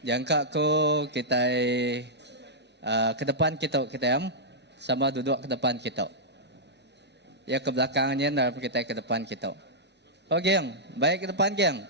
Jangka ko kita ke depan kita sama duduk ke depan kita. Ya ke belakangnya dan kita ke depan kita. Oh geng, baik ke depan geng.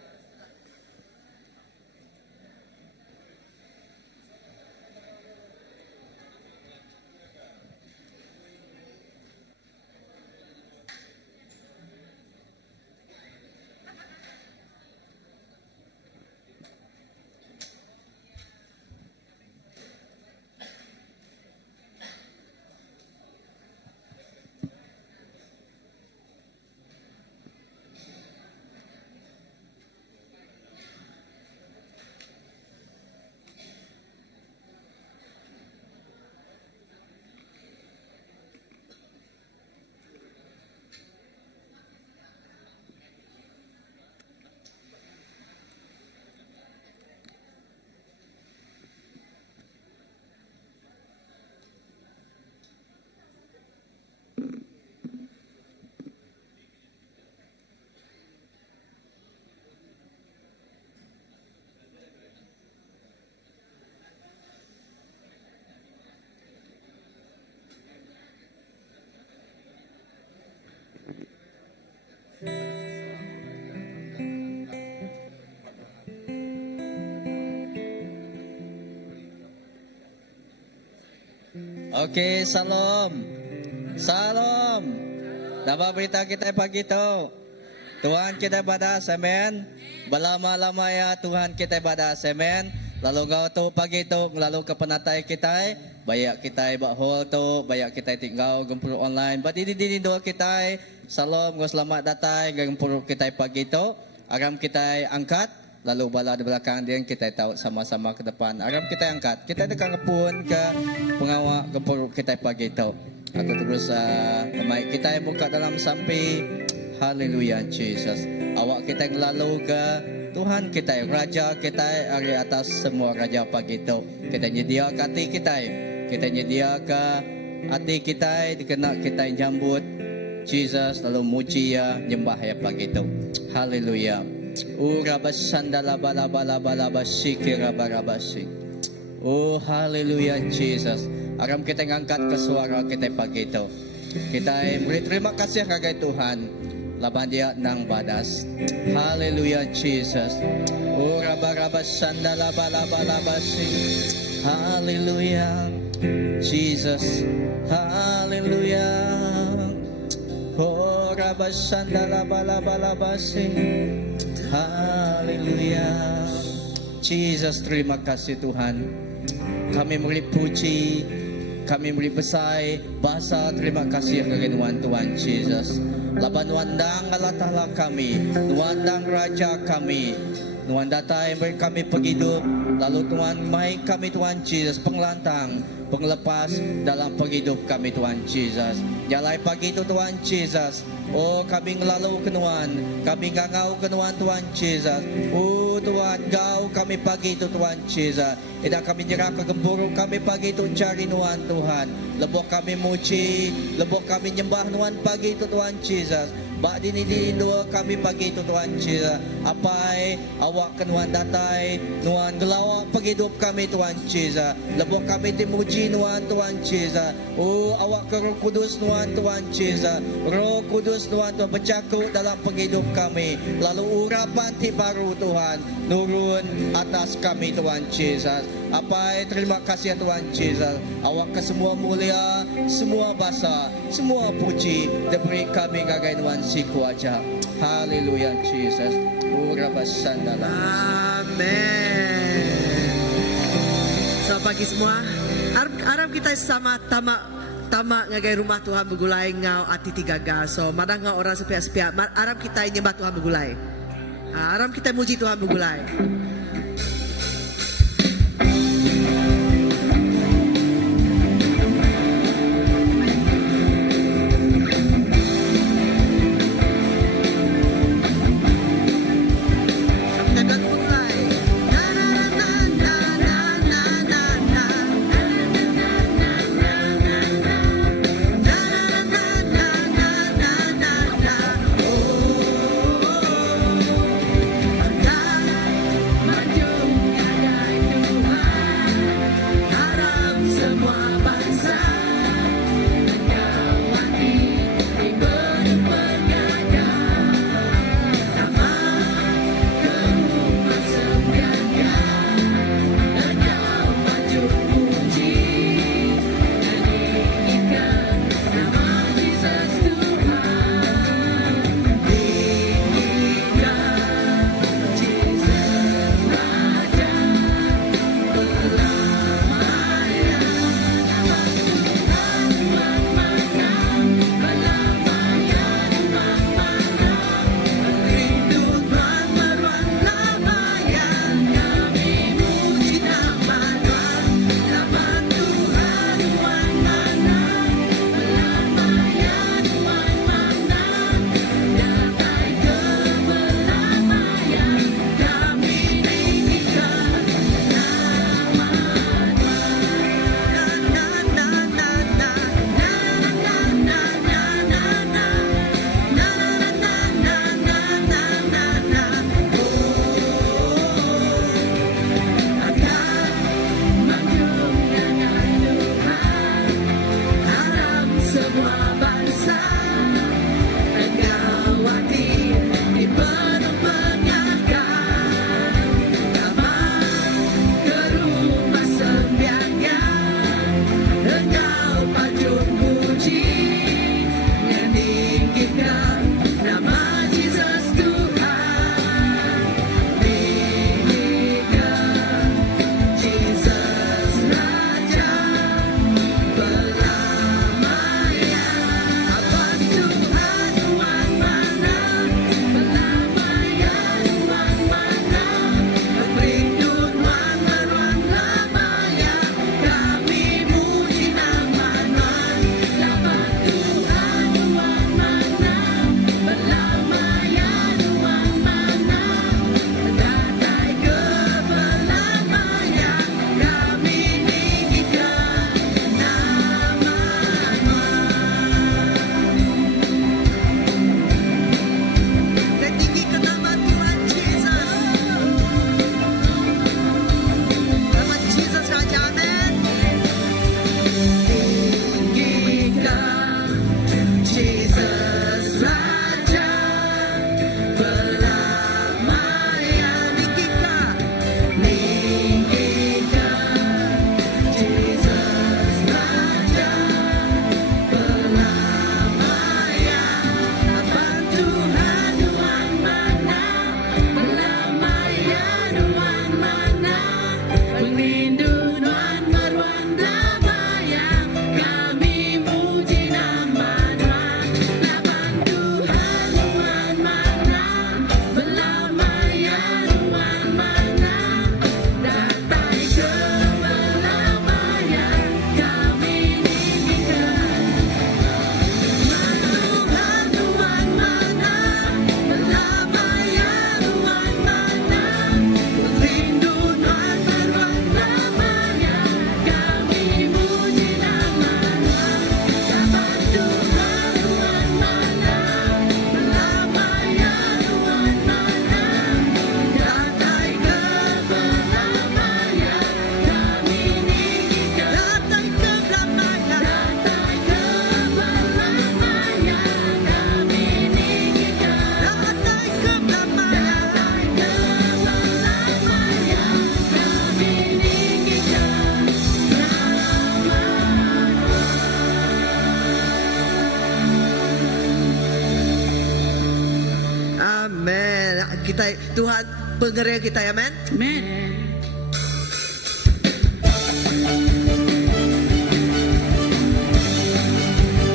Oke, salam. Salam. Dapat berita kita pagi itu. Tuhan kita pada semen. Belama-lama ya Tuhan kita pada semen. Lalu kau tu pagi itu lalu ke penatai kita. Banyak kita bahol tu, banyak kita tinggal gempur online. Badi di dua kita. Salam, kau selamat datang gempur kita pagi itu. Aram kita angkat. Lalu bala di belakang dia kita tahu sama-sama ke depan. Aram kita angkat. Kita dekat pun ke pengawal gempur kita pagi itu. Aku terus mic kita buka dalam sampai haleluya Jesus. Awak kita lalu ke Tuhan kita, Raja kita hari atas semua raja pagi itu. Kita nyedia ke hati kita. Kita nyedia ke hati kita dikena kita jambut Jesus lalu muji ya nyembah ya pagi itu. Haleluya. Oh haleluya Jesus. Aram kita ngangkat ke suara kita pagi itu. Kita beri terima kasih kepada Tuhan. Laban dia nang badas. Haleluya Jesus. Oh haleluya Jesus. Haleluya. Oh haleluya. Jesus, terima kasih Tuhan. Kami beri puji, kami beri besar bahasa terima kasih kepada Tuhan Jesus. Laban wandang Allah Ta'ala kami, wandang Raja kami, Tuhan datang beri kami penghidup. Lalu Tuhan mai kami Tuhan Jesus pengelantang, penglepas dalam penghidup kami Tuhan Jesus. Jalai pagi itu Tuhan Jesus. Oh kami ngelalu ke Tuhan, kami ngangau ke Tuhan Jesus. Oh Tuhan Kau kami pagi itu Tuhan Jesus. Ida kami nyerah ke gemburu kami pagi itu cari Tuhan. Lebok kami muji, lebok kami nyembah Tuhan pagi itu Tuhan Jesus. Bak dini dua kami pagi itu Tuhan Jesus. Apai awak ke Tuhan datai, Tuhan gelawak penghidup kami Tuhan Jesus. Lebok kami dimuji Tuhan Jesus. Oh awak ke Roh Kudus Tuhan Jesus. Roh Kudus Tuhan bercakup dalam penghidup kami. Lalu urapan ti baru Tuhan nurun atas kami Tuhan Jesus. Apa terima kasih Tuhan Jesus. Awak ke semua mulia, semua bahasa, semua puji diberi kami gagai Tuhan siku aja. Haleluya Jesus. Urabasandala. Amin. Selamat pagi semua. Harap kita sama tamak ngagai rumah Tuhan begulai ngau ati tiga gas. So madang ngau orang sepiak-sepiak. Harap kita nyembah Tuhan begulai. Harap kita muji Tuhan begulai. kita, Tuhan pengerian kita, amen. Amen.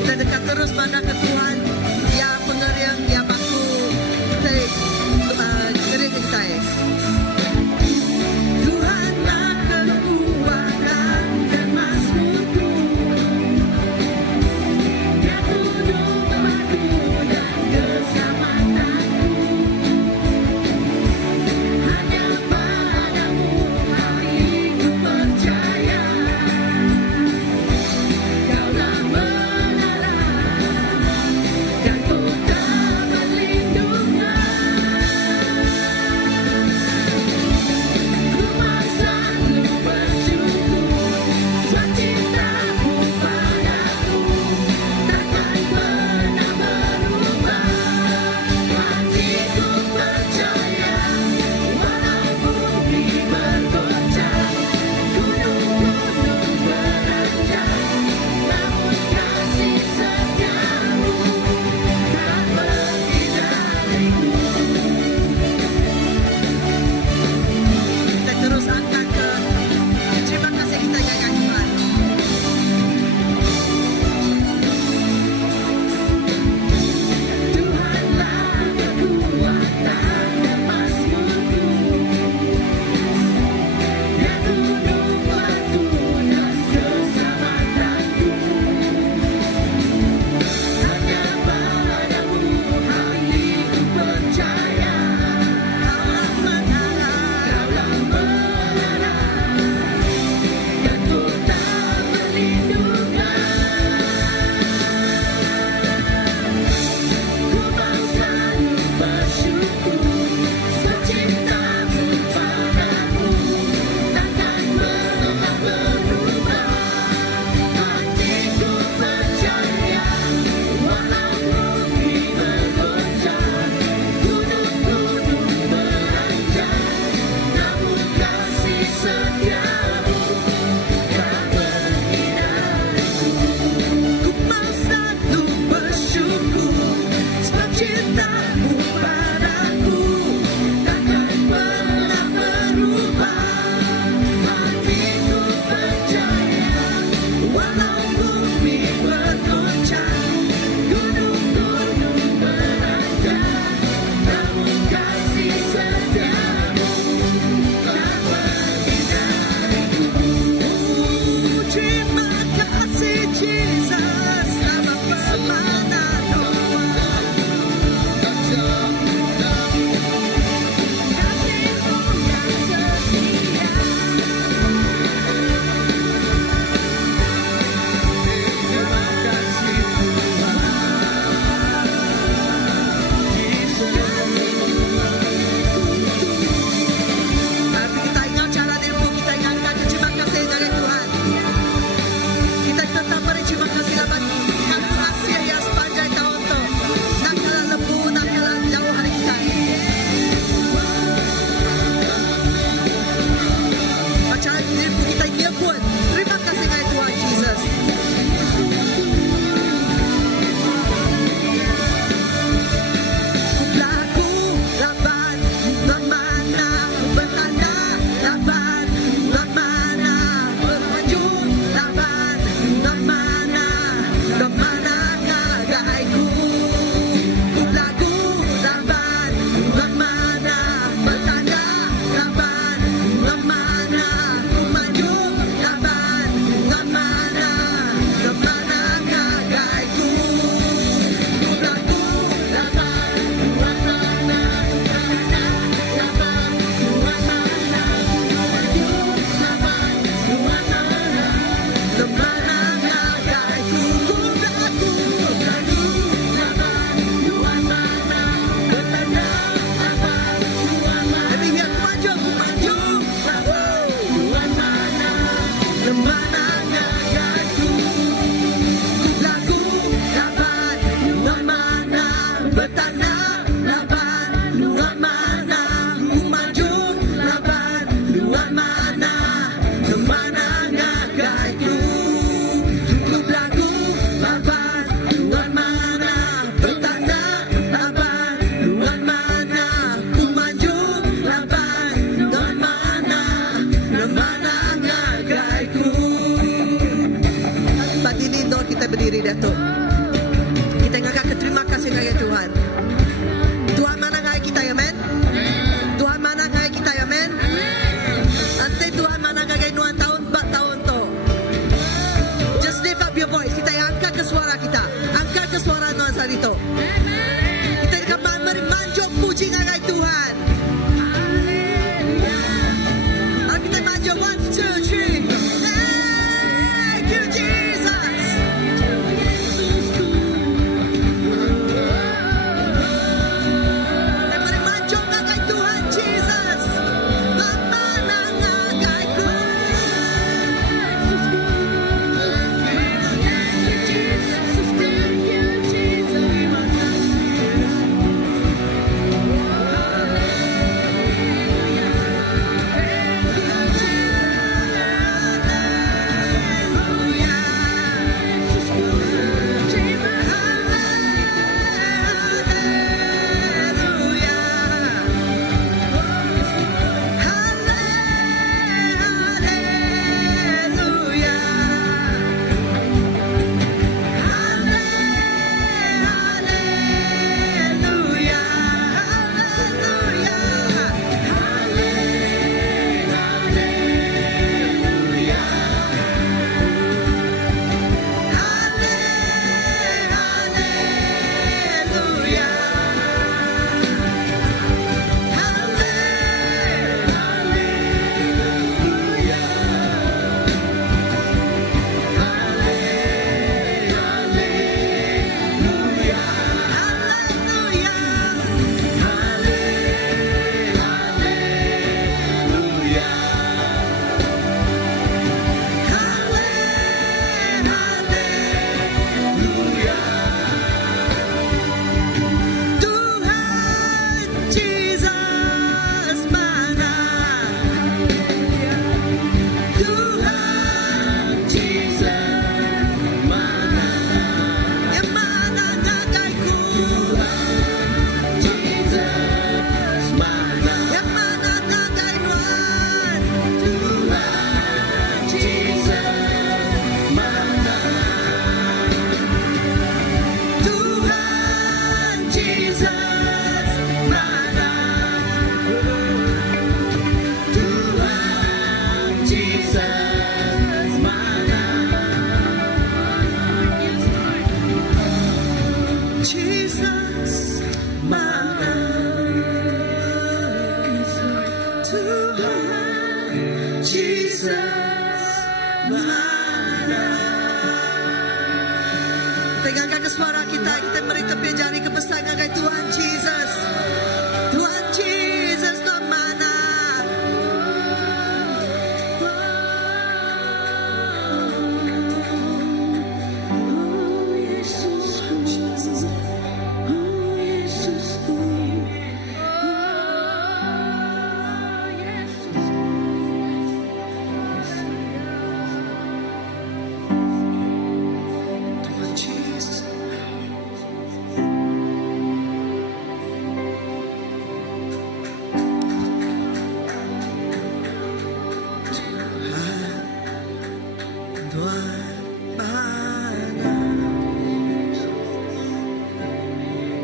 Kita dekat terus mana ke Tuhan, ya pengerian, ya mampu kita ngeri ke kita ya. Tuhanlah kekuatan dan mazmurku, Dia gunung batu dan keselamatanku. Hanya padamu Tuhan Jesus mana. Kita angkat ke suara kita beri tepi jari ke besar ngagai Tuhan Jesus. Tuhan Jesus Tuhan mana. Tuhan Jesus. Tuhan mana.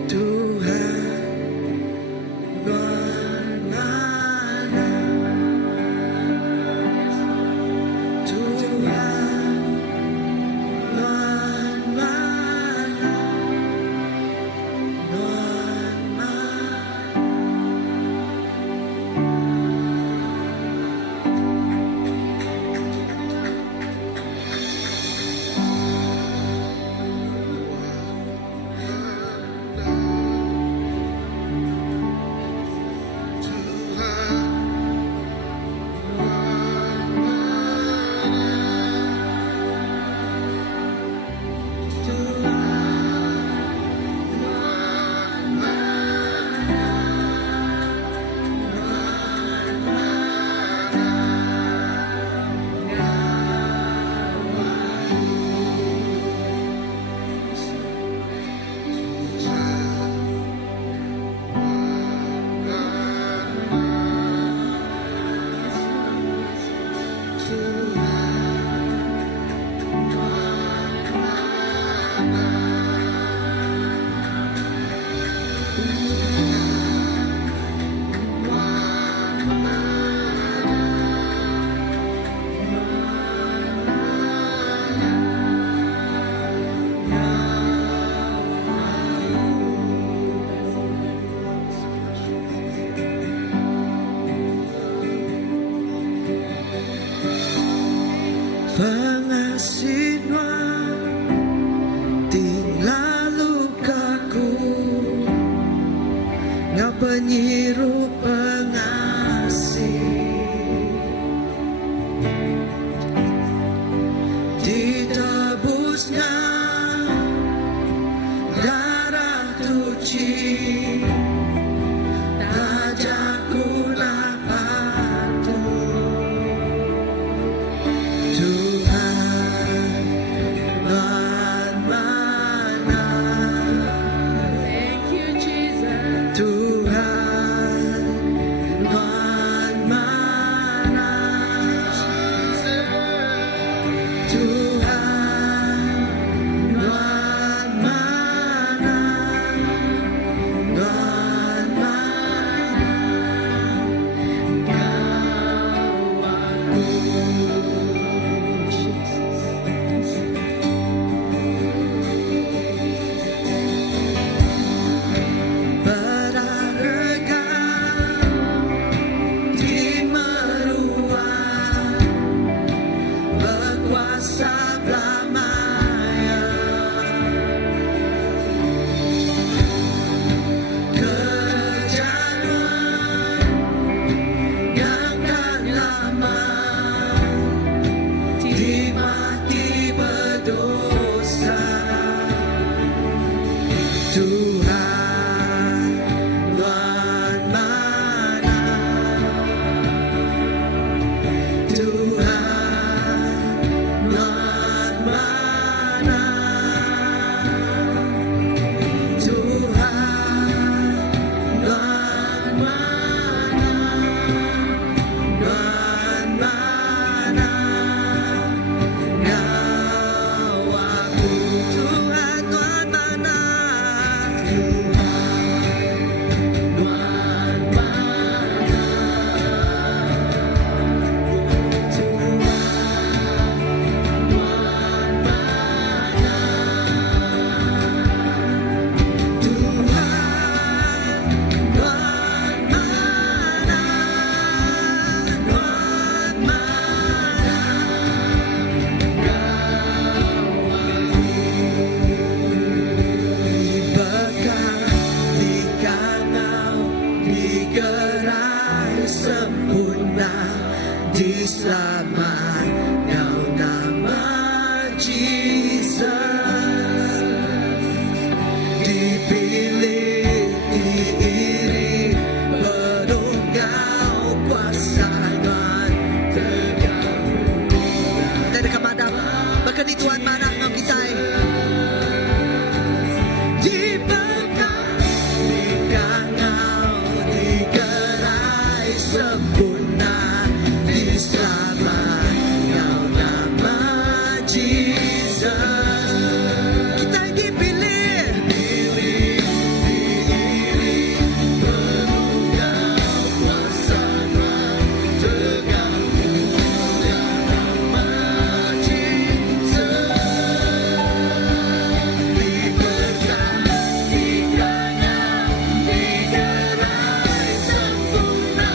Tuhan mana. Tuhan mana. Pengasihnya tinggal lukaku, ngau penyiru pengasih, ditebusnya darah suci, tajaku patuh. Tuhan gerai sempurna di selamat Kau nama Jesus. Dipilih, diiring, penuh Kau kuasa dan tegak. Kita dekat madam, berkeni Tuhan marah ngau kita. Diberkati Kau digerai sempurna di selamat Kau nama Jesus. Kita dipilih, diiring, penuh Kau kuasa dan tegak. Mulia nama Jesus. Diberkati Kau digerai sempurna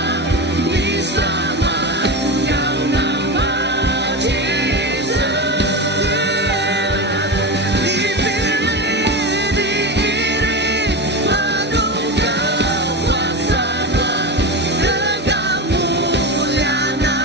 di selamat Kau nama Jesus. Dipilih, diiring, penuh Kau kuasa dan tegak. Mulia nama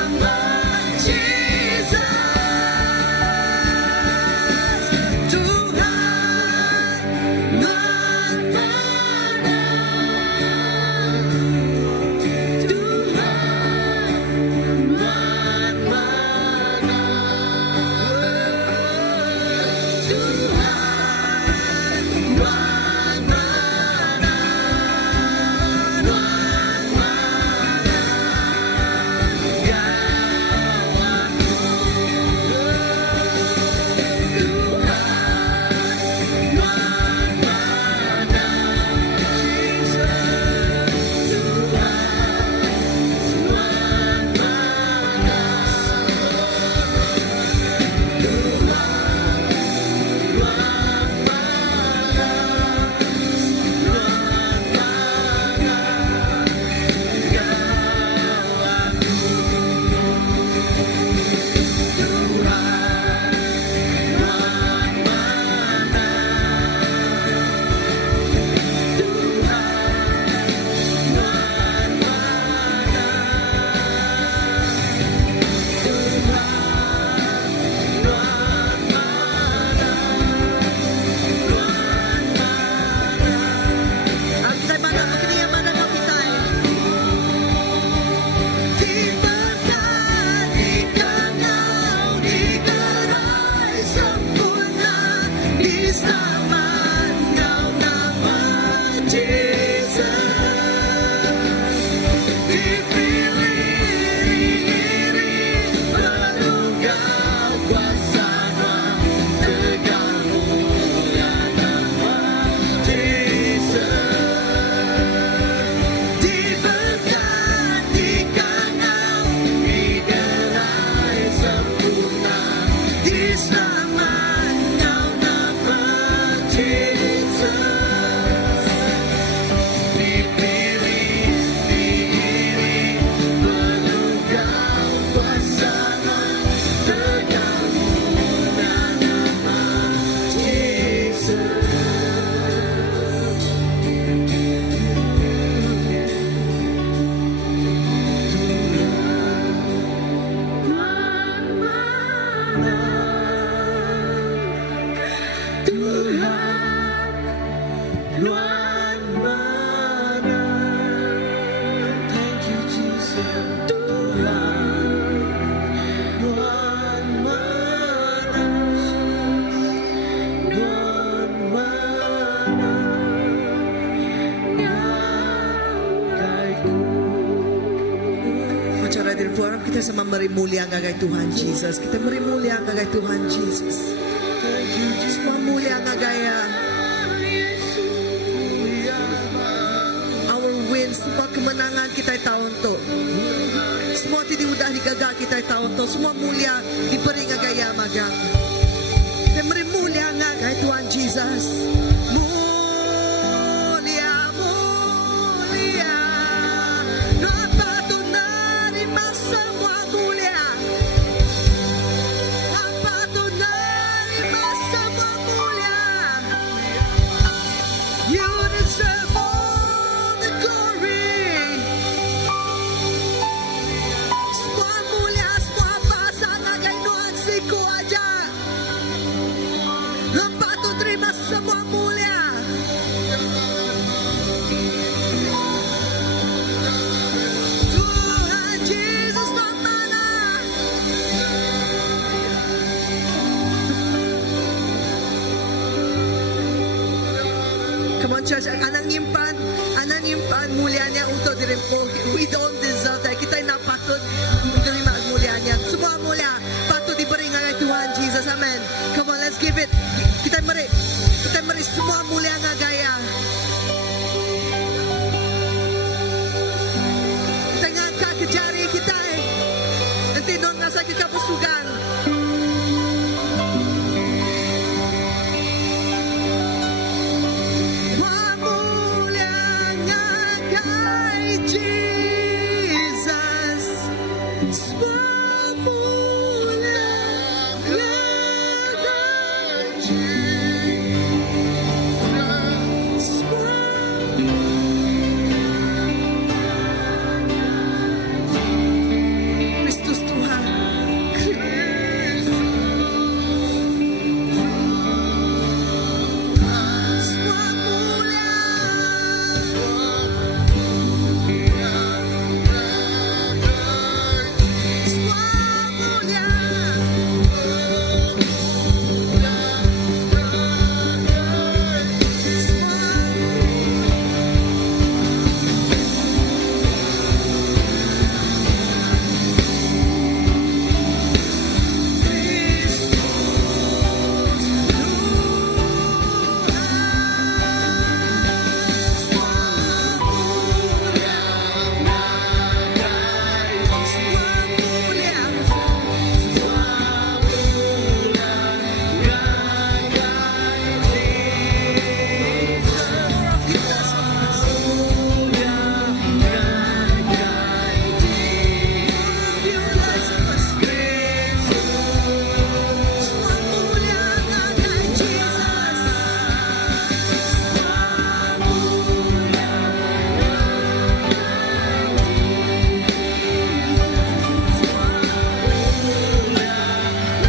Jesus. Tuhan Tuhan kita sama merimulia ngagai Tuhan Jesus. Kita merimulia ngagai Tuhan Jesus. Semua mulia ngagai our wins, semua kemenangan kita tahu untuk. Semua tidak mudah digagal kita tahu untuk. Semua mulia diberi ngagai magang. Kita merimulia ngagai Tuhan Jesus. You deserve all the glory. We don't deserve that. Kita na patut menerima kemuliaan. Semua mulia patut diberi oleh Tuhan Jesus. Amen. Come on, let's give it. Kita beri semua mulia ngagaya. Tengah kak kejari kita. Nanti dong ngasa kita bersugang. Wah mulia ngagai Jesus. Semua mulia ngagai Jesus. Kristus Tuhan. Semua mulia. Semua mulia.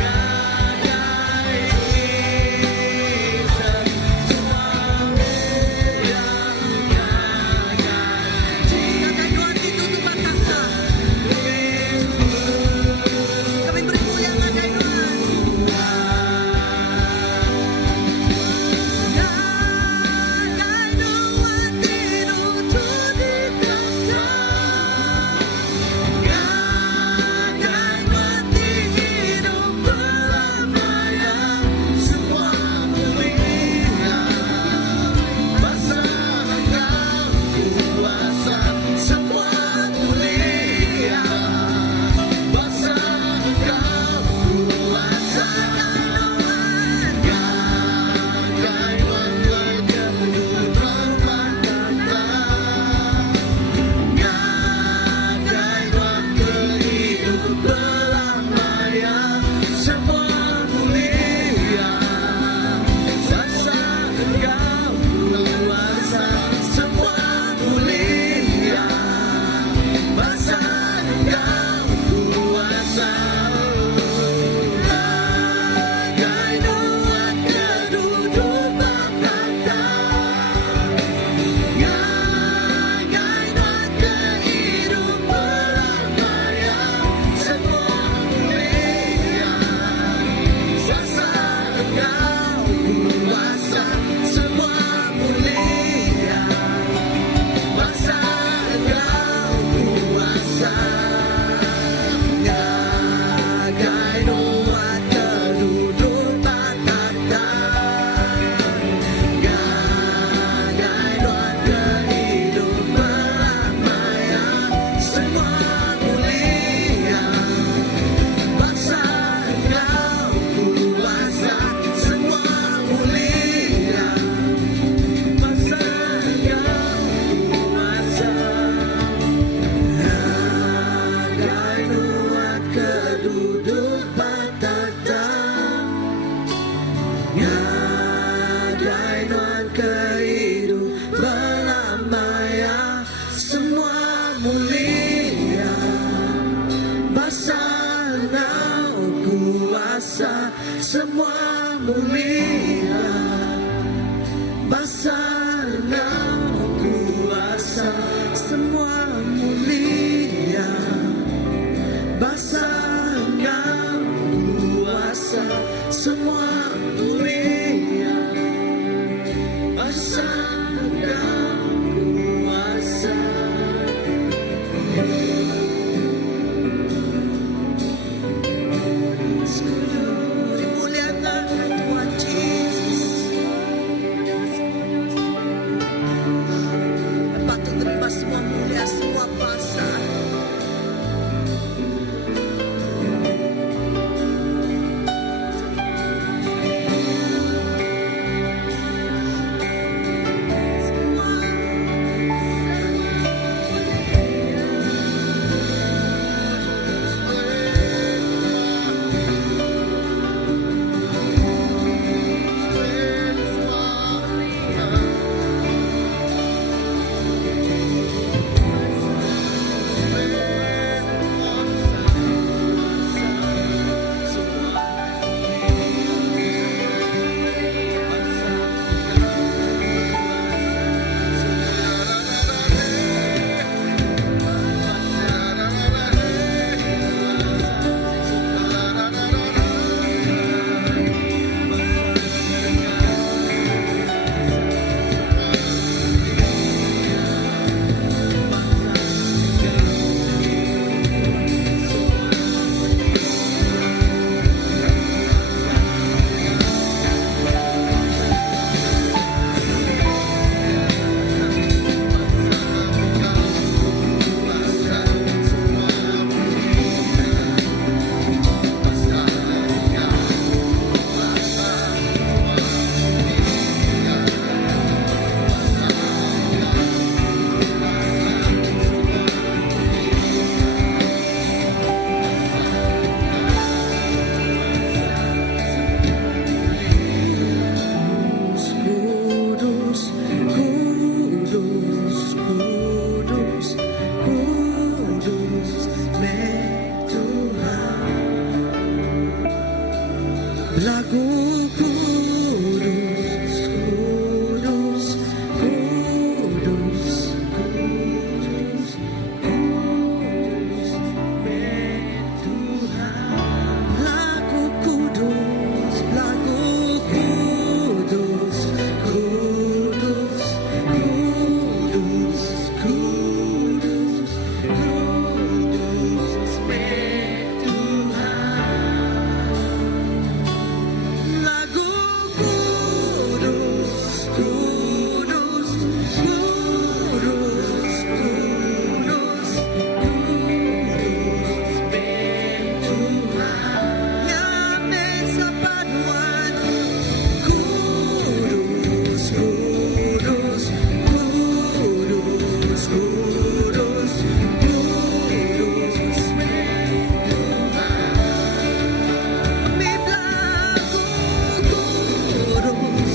semua mulia, basa Engkau kuasa, semua mulia, basa Engkau kuasa, semua mulia, basa Engkau kuasa. lagu kudus, kudus, kudus, kudus, kudus, Tuhan. Lagu kudus, lagu kudus, kudus, kudus, kudus, kudus, lagu kudus, kudus, kudus, kudus, kudus, Tuhan. Yamin sa panuan, kudus, kudus, kudus, kudus, kudus, may lagu kudus.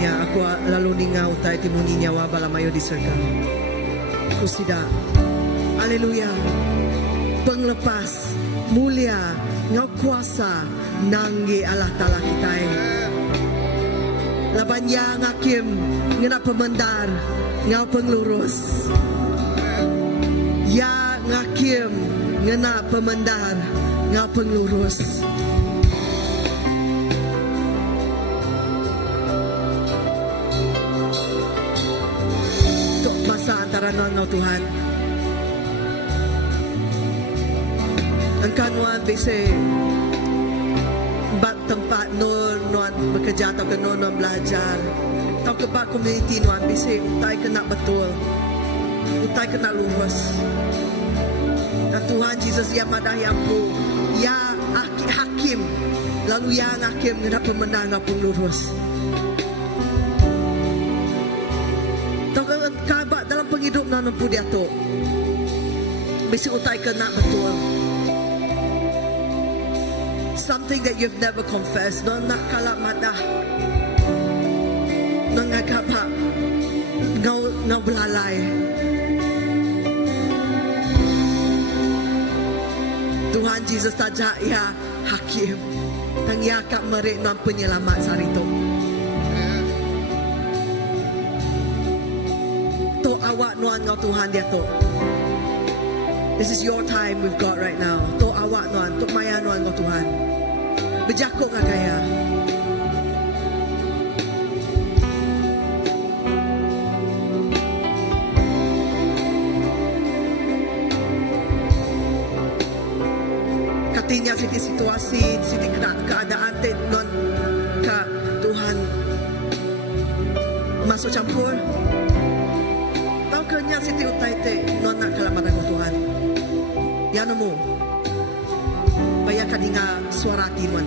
Nya aku lalu ninga utai timuni nyawa balamayo di surga. Kusida. Haleluya. Penglepas mulia ngau kuasa nangge Allah Ta'ala kita. Laban yang hakim ngena pemendar ngau penglurus. Ya ngakim ngena pemendar ngau penglurus. Tok masa antara ngau Tuhan. Engkau nuan bisa bak tempat nuan bekerja atau ke nuan belajar atau ke bak community nuan bisa utai kena betul, utai kena lurus. Dan Tuhan Yesus yang madah yang pu, ya hakim, lalu yang hakim kena pemenang ngapun lurus. Tahu kabak dalam penghidup nuan pu dia tu, bisa utai kena betul. Something that you've never confessed. No nak kalak madah. No ngagapa. Ngau belalai. Tuhan Yesus tajak ya hakim. Tang ya kak merik non penyelamat sarito. To awak nuan ngau Tuhan dia to. This is your time we've got right now. To awak nuan, to maya nuan ngau Tuhan. Berjakuk ngak gaya. Katanya situasi, keadaan non ke Tuhan masuk campur. Tahu kenya siti utai te non nak kelamatan ke Tuhan. Ya nemu. Bayar kadinga suara timun.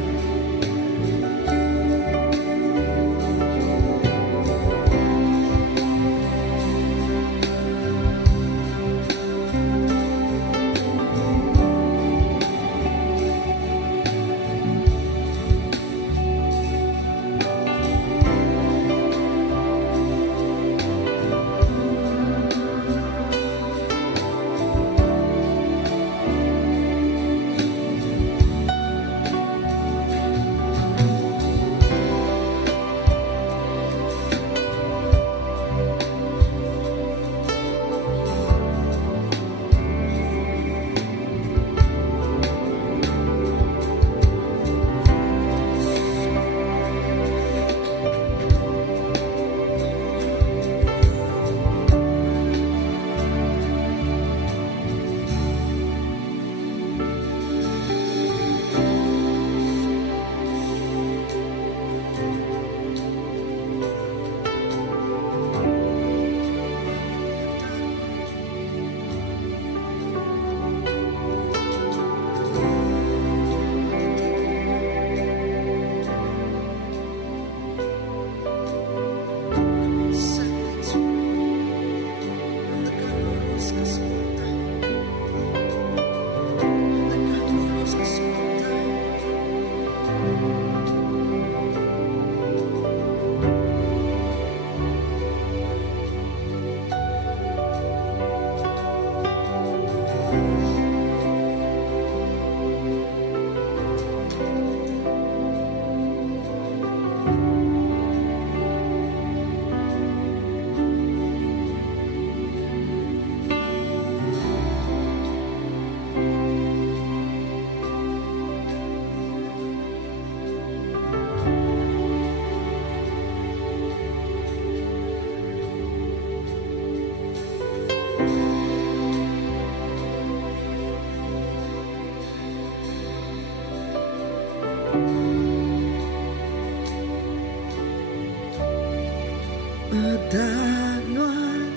Danuan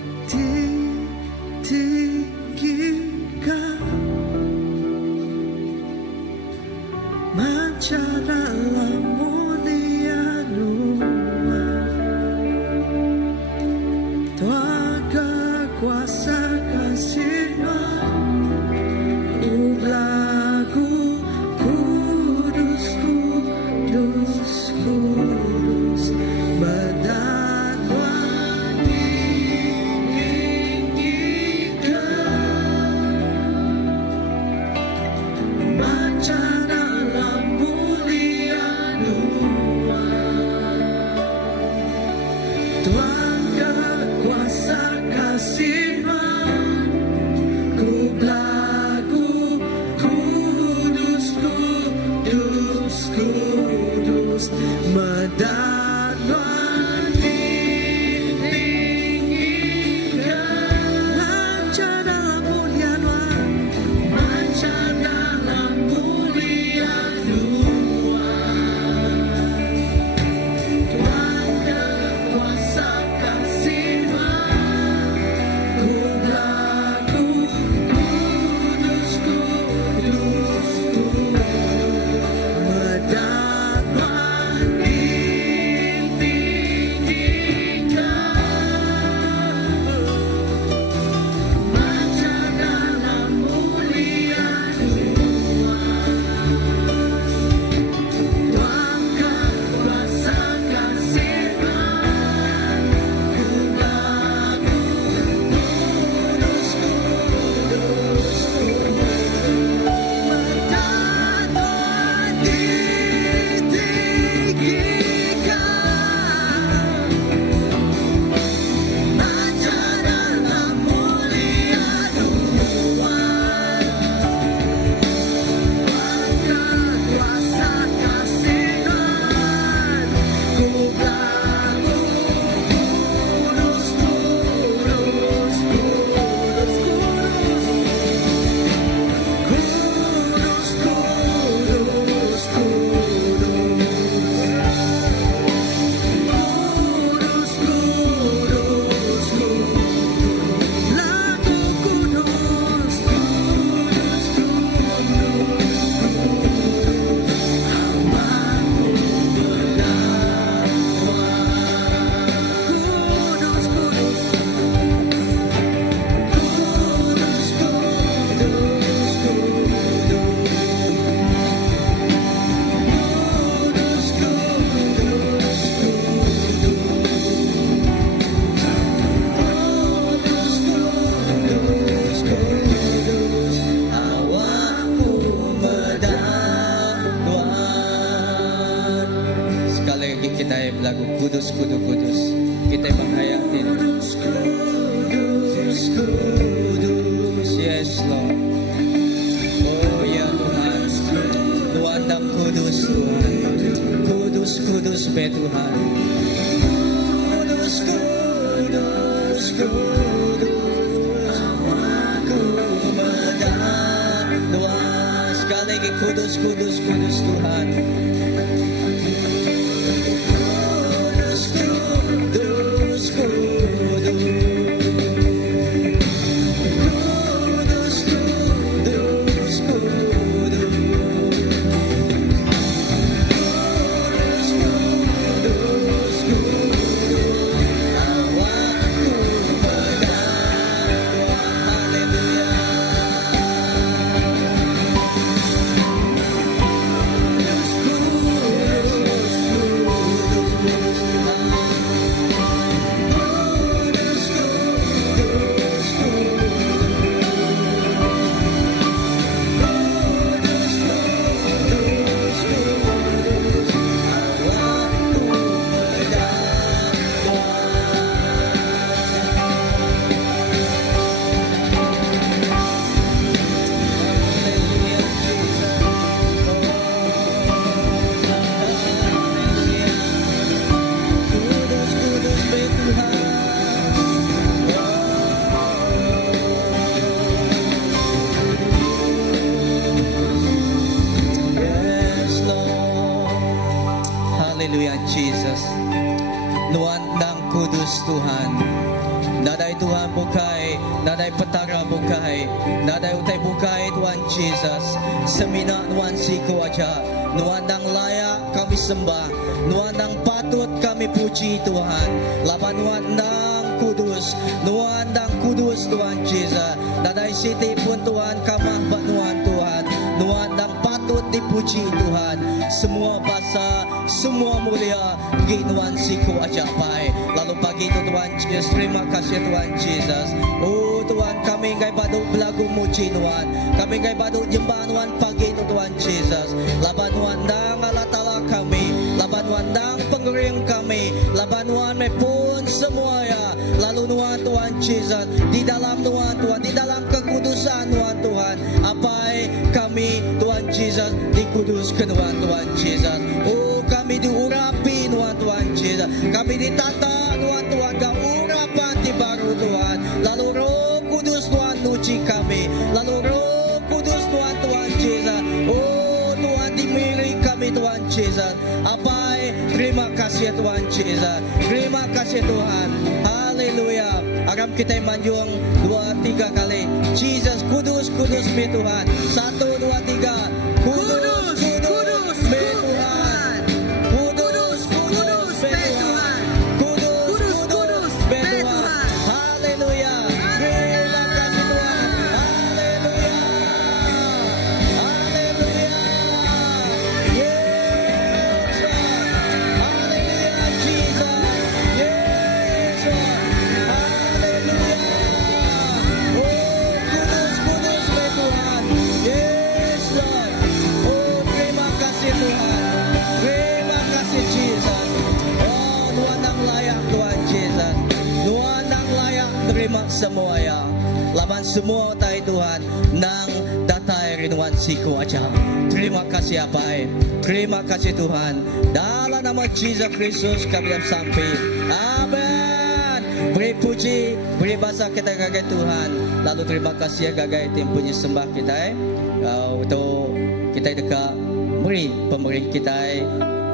tinggikan mancalah mulia Nuhan, Tuaga kuasa kasih-Nya, lagu kudus, kudus, kudus, kudus Medan Lancar dalam mulia Tuhan Lancar dalam mulia Tuhan, Tuhan berkuasa kasih-Nya, ku lagu kudus, kudus, Medan lancar dalam mulia Tuhan, Tuhan berkuasa kasih-Nya, ku lagu kudus, kudus, lagu kudus, kudus, kudus. Kita menghayati kudus, kudus, kudus. Yes, Lord. Oh ya Tuhan, Tuhan dan kudus Tuhan. Kudus, kudus be Tuhan. Kudus, kudus, kudus. Aku mendengar Tuhan. Sekali lagi kudus, kudus, kudus Tuhan. Haleluya Jesus. Nuan dang kudus Tuhan. Naday Tuhan bukai, naday petara bukai, naday utai bukai Tuhan Jesus. Semina nuan siku aja. Nuan dang layak kami sembah. Nuan dang patut kami puji Tuhan. Laban nuan dang kudus. Nuan dang kudus Tuhan Jesus. Naday siti pun Tuhan kamah ba nuan Tuhan. Nuan dang patut dipuji Tuhan. Semua bahasa, semua mulia ginuan siku ajapai. Lalu pagi itu Tuhan Jesus, terima kasih Tuhan Jesus. Oh Tuhan, kami ngay badu belagu muji Tuhan. Kami ngay badu jembah Tuhan pagi itu Tuhan Jesus. Laban Tuhan dang alatala kami, laban Tuhan dang pengering kami, laban Tuhan may pun semua ya. Lalu Tuhan Jesus, di dalam Tuhan, di dalam kekudusan Tuhan, apai kami Tuhan Jesus dikuduskan Tuhan Jesus. Oh kami Jesus. Kami ditata Tuhan ka urapan ti baru Tuhan. Lalu Roh Kudus Tuhan nuci kami. Lalu Roh Kudus Tuhan Jesus. Oh Tuhan dimiliki kami Tuhan Jesus. Apai, terima kasih Tuhan Jesus. Terima kasih Tuhan. Haleluya. Aram kita manjung 2-3 kali. Jesus kudus kudus mi Tuhan. 1, 2, 3. Kudus kudus mi Tuhan. Kudus kudus mi Tuhan. Kudus kudus mi Tuhan. Haleluya. Terima kasih Tuhan. Haleluya. Haleluya. Yes. Haleluya Jesus. Yes. Haleluya. Oh kudus kudus mi Tuhan. Yes Lord. Oh terima kasih Tuhan. Terima kasih Jesus. Oh Tuhan yang layak Tuhan Jesus. Tuhan yang layak terima semua ya. Laban semua tayo Tuhan nang datay rinuan siku aja. Terima kasih apa terima kasih Tuhan. Dalam nama Jesus Kristus kami sampai. Amen. Beri puji, beri bahasa kita gagai Tuhan. Lalu terima kasih ya gagai tim punya sembah kita untuk kita dekat beri pemberi kita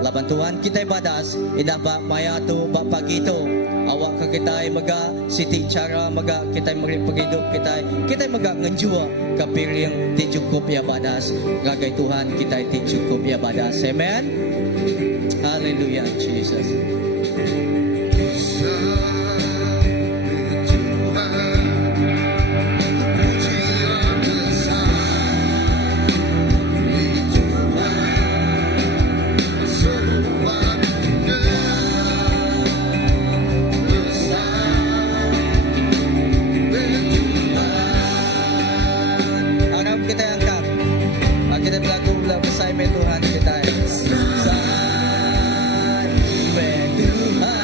laban Tuhan kita badas indah bak maya tu bak pagi tu awak ke kita mega siti cara mega kita beri penghidup kita mega ngenjua ke piring ti cukup ya badas gagai Tuhan kita ti cukup ya badas. Amen. Haleluya Jesus. Harap kita angkat. Kita berlaku bersama Tuhan kita. Sampai Tuhan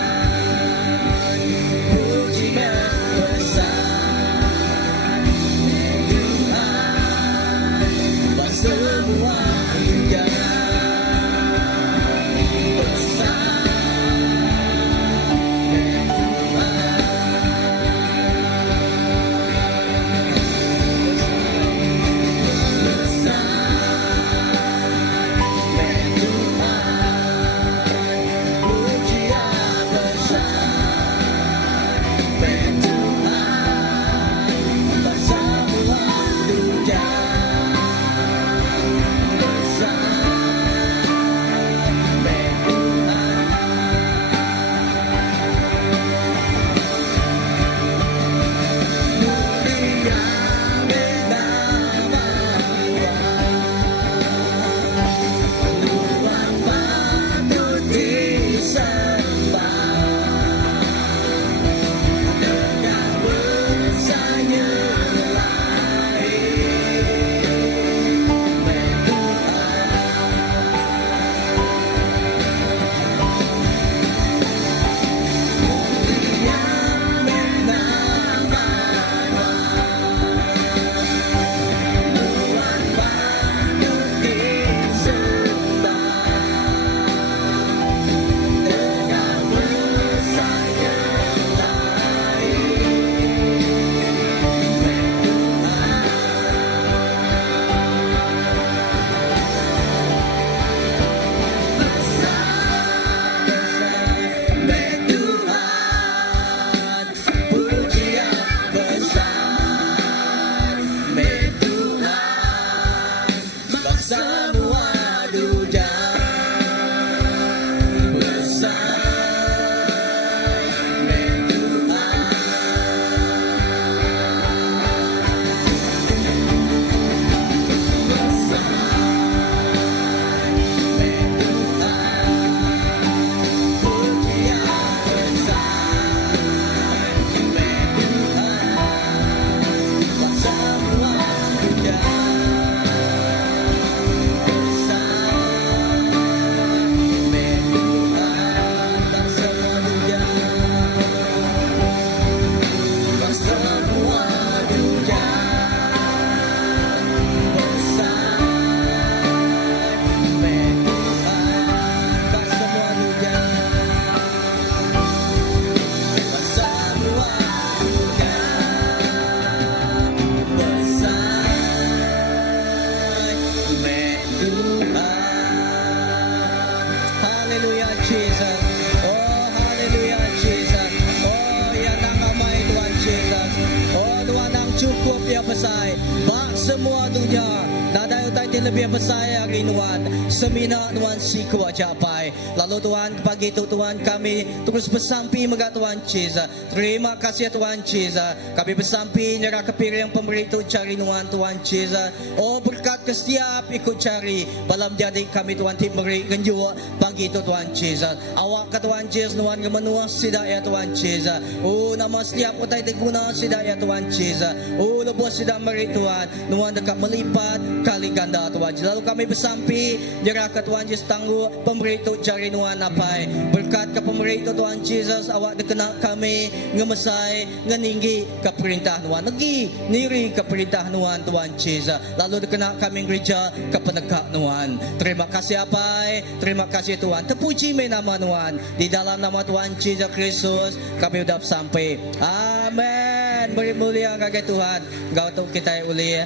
haleluya Jesus. Oh, haleluya Jesus. Oh, ya nang amai Tuhan Jesus. Oh, Tuhan yang cukup ya besar. Bak semua dunia. Nada utai lebih besar hari Tuhan. Semina Tuhan si kuat capai. Lalu Tuhan pagi itu Tuhan kami terus bersampi megat Tuhan Jesus. Terima kasih Tuhan Jesus. Kami bersampi nyerah kepiri yang pemberi itu cari Tuhan Jesus. Oh, berkat ke setiap ikut cari. Balam jadi kami Tuhan tip beri genjua pagi itu Tuhan Jesus. Awak ke Tuhan Jesus Tuhan ke menua sidak ya Tuhan Jesus. Oh, nama setiap utai diguna sidak ya Tuhan Jesus. Oh, lebuh sidak beri Tuhan. Tuhan dekat melipat kali ganda Tuhan. Lalu kami bersampi nyerah ke Tuhan Yesus tangguh pemberi itu cari Tuhan apa berkat ke pemberi itu Tuhan Jesus awak dikenal kami ngemesai ngeninggi ke perintah Tuhan lagi niri ke perintah Tuhan Jesus lalu dikenal kami gereja ke penegak Tuhan. Terima kasih apa terima kasih Tuhan terpuji nama Tuhan di dalam nama Tuhan Jesus Kristus kami udah sampai amin. Beri mulia kagai Tuhan engkau tu kita uli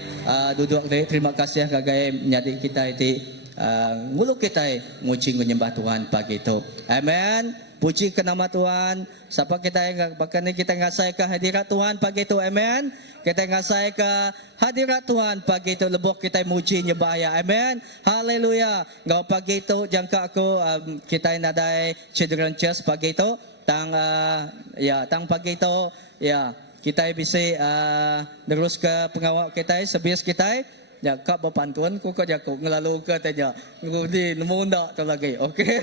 duduk deh. Terima kasih kagai nyadi kita itu ngulu kita ngucing menyembah Tuhan pagi itu amin. Puji ke nama Tuhan. Siapa kita yang bahkan kita ngasai ke hadirat Tuhan pagi itu amin. Kita ngasai ke hadirat Tuhan pagi itu lebih kita muji nyembah ya amin. Haleluya. Ngau pagi itu jangka aku kita nadai children church pagi itu tang ya tang pagi itu ya kita bisa terus ke pengawal kita sebias kita ya kak berpantuan ku kau jago ngelalu ke tanya ngudi nemu ndak tu lagi okey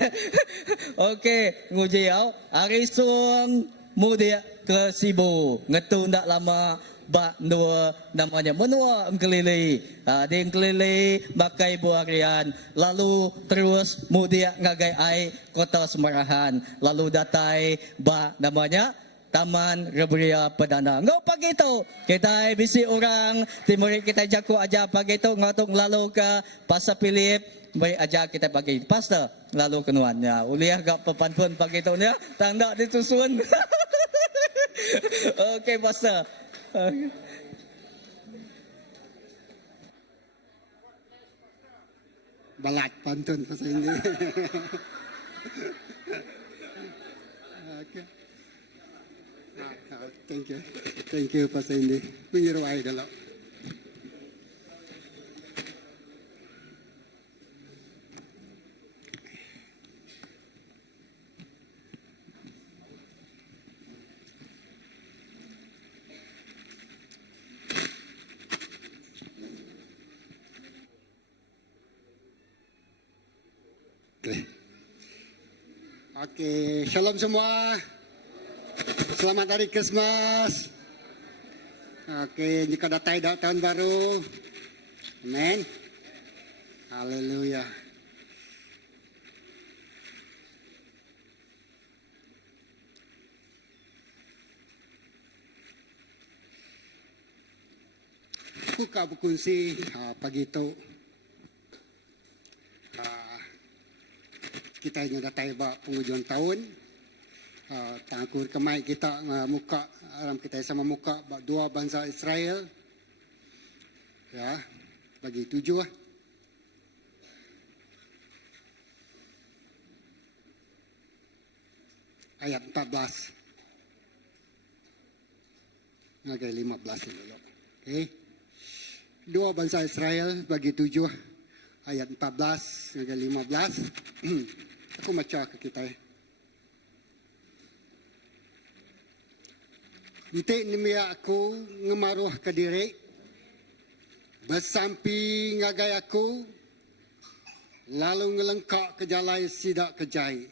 okey nguji yau hari sun mudia ke Sibu ngetu ndak lama bak dua namanya menua engkelili di engkelili bakai buarian lalu terus mudia ngagai ai kota Semarahan lalu datai bak namanya Taman Rebria Perdana. Ngau pagi tu kita bisi orang timur kita jaku aja pagi tu ngatung lalu ke Pasar Philip beri aja kita pagi pastor lalu kenuannya uliah gak pepantuan pagi tu nya tanda ditusun. Okey pastor. Balat pantun pasal ini. Okay. Thank you pasal ini. Menyeruai dalam. Oke, shalom semua. Selamat hari Christmas. Oke, jika datai tahun baru. Amin. Haleluya. Buka berkongsi pagi itu. Kita hanya datai penghujung tahun. Tangkur kemai kita muka alam kita sama muka dua bangsa Israel ya bagi 7 ayat 14 okay, 15 dulu. Okay. Dua bangsa Israel bagi 7 ayat 14 okay, 15 aku baca ke kita Nanti nimia aku ngemaruh ke diri, bersampi ngagai aku, lalu ngelengkak ke jalai sidak kejai.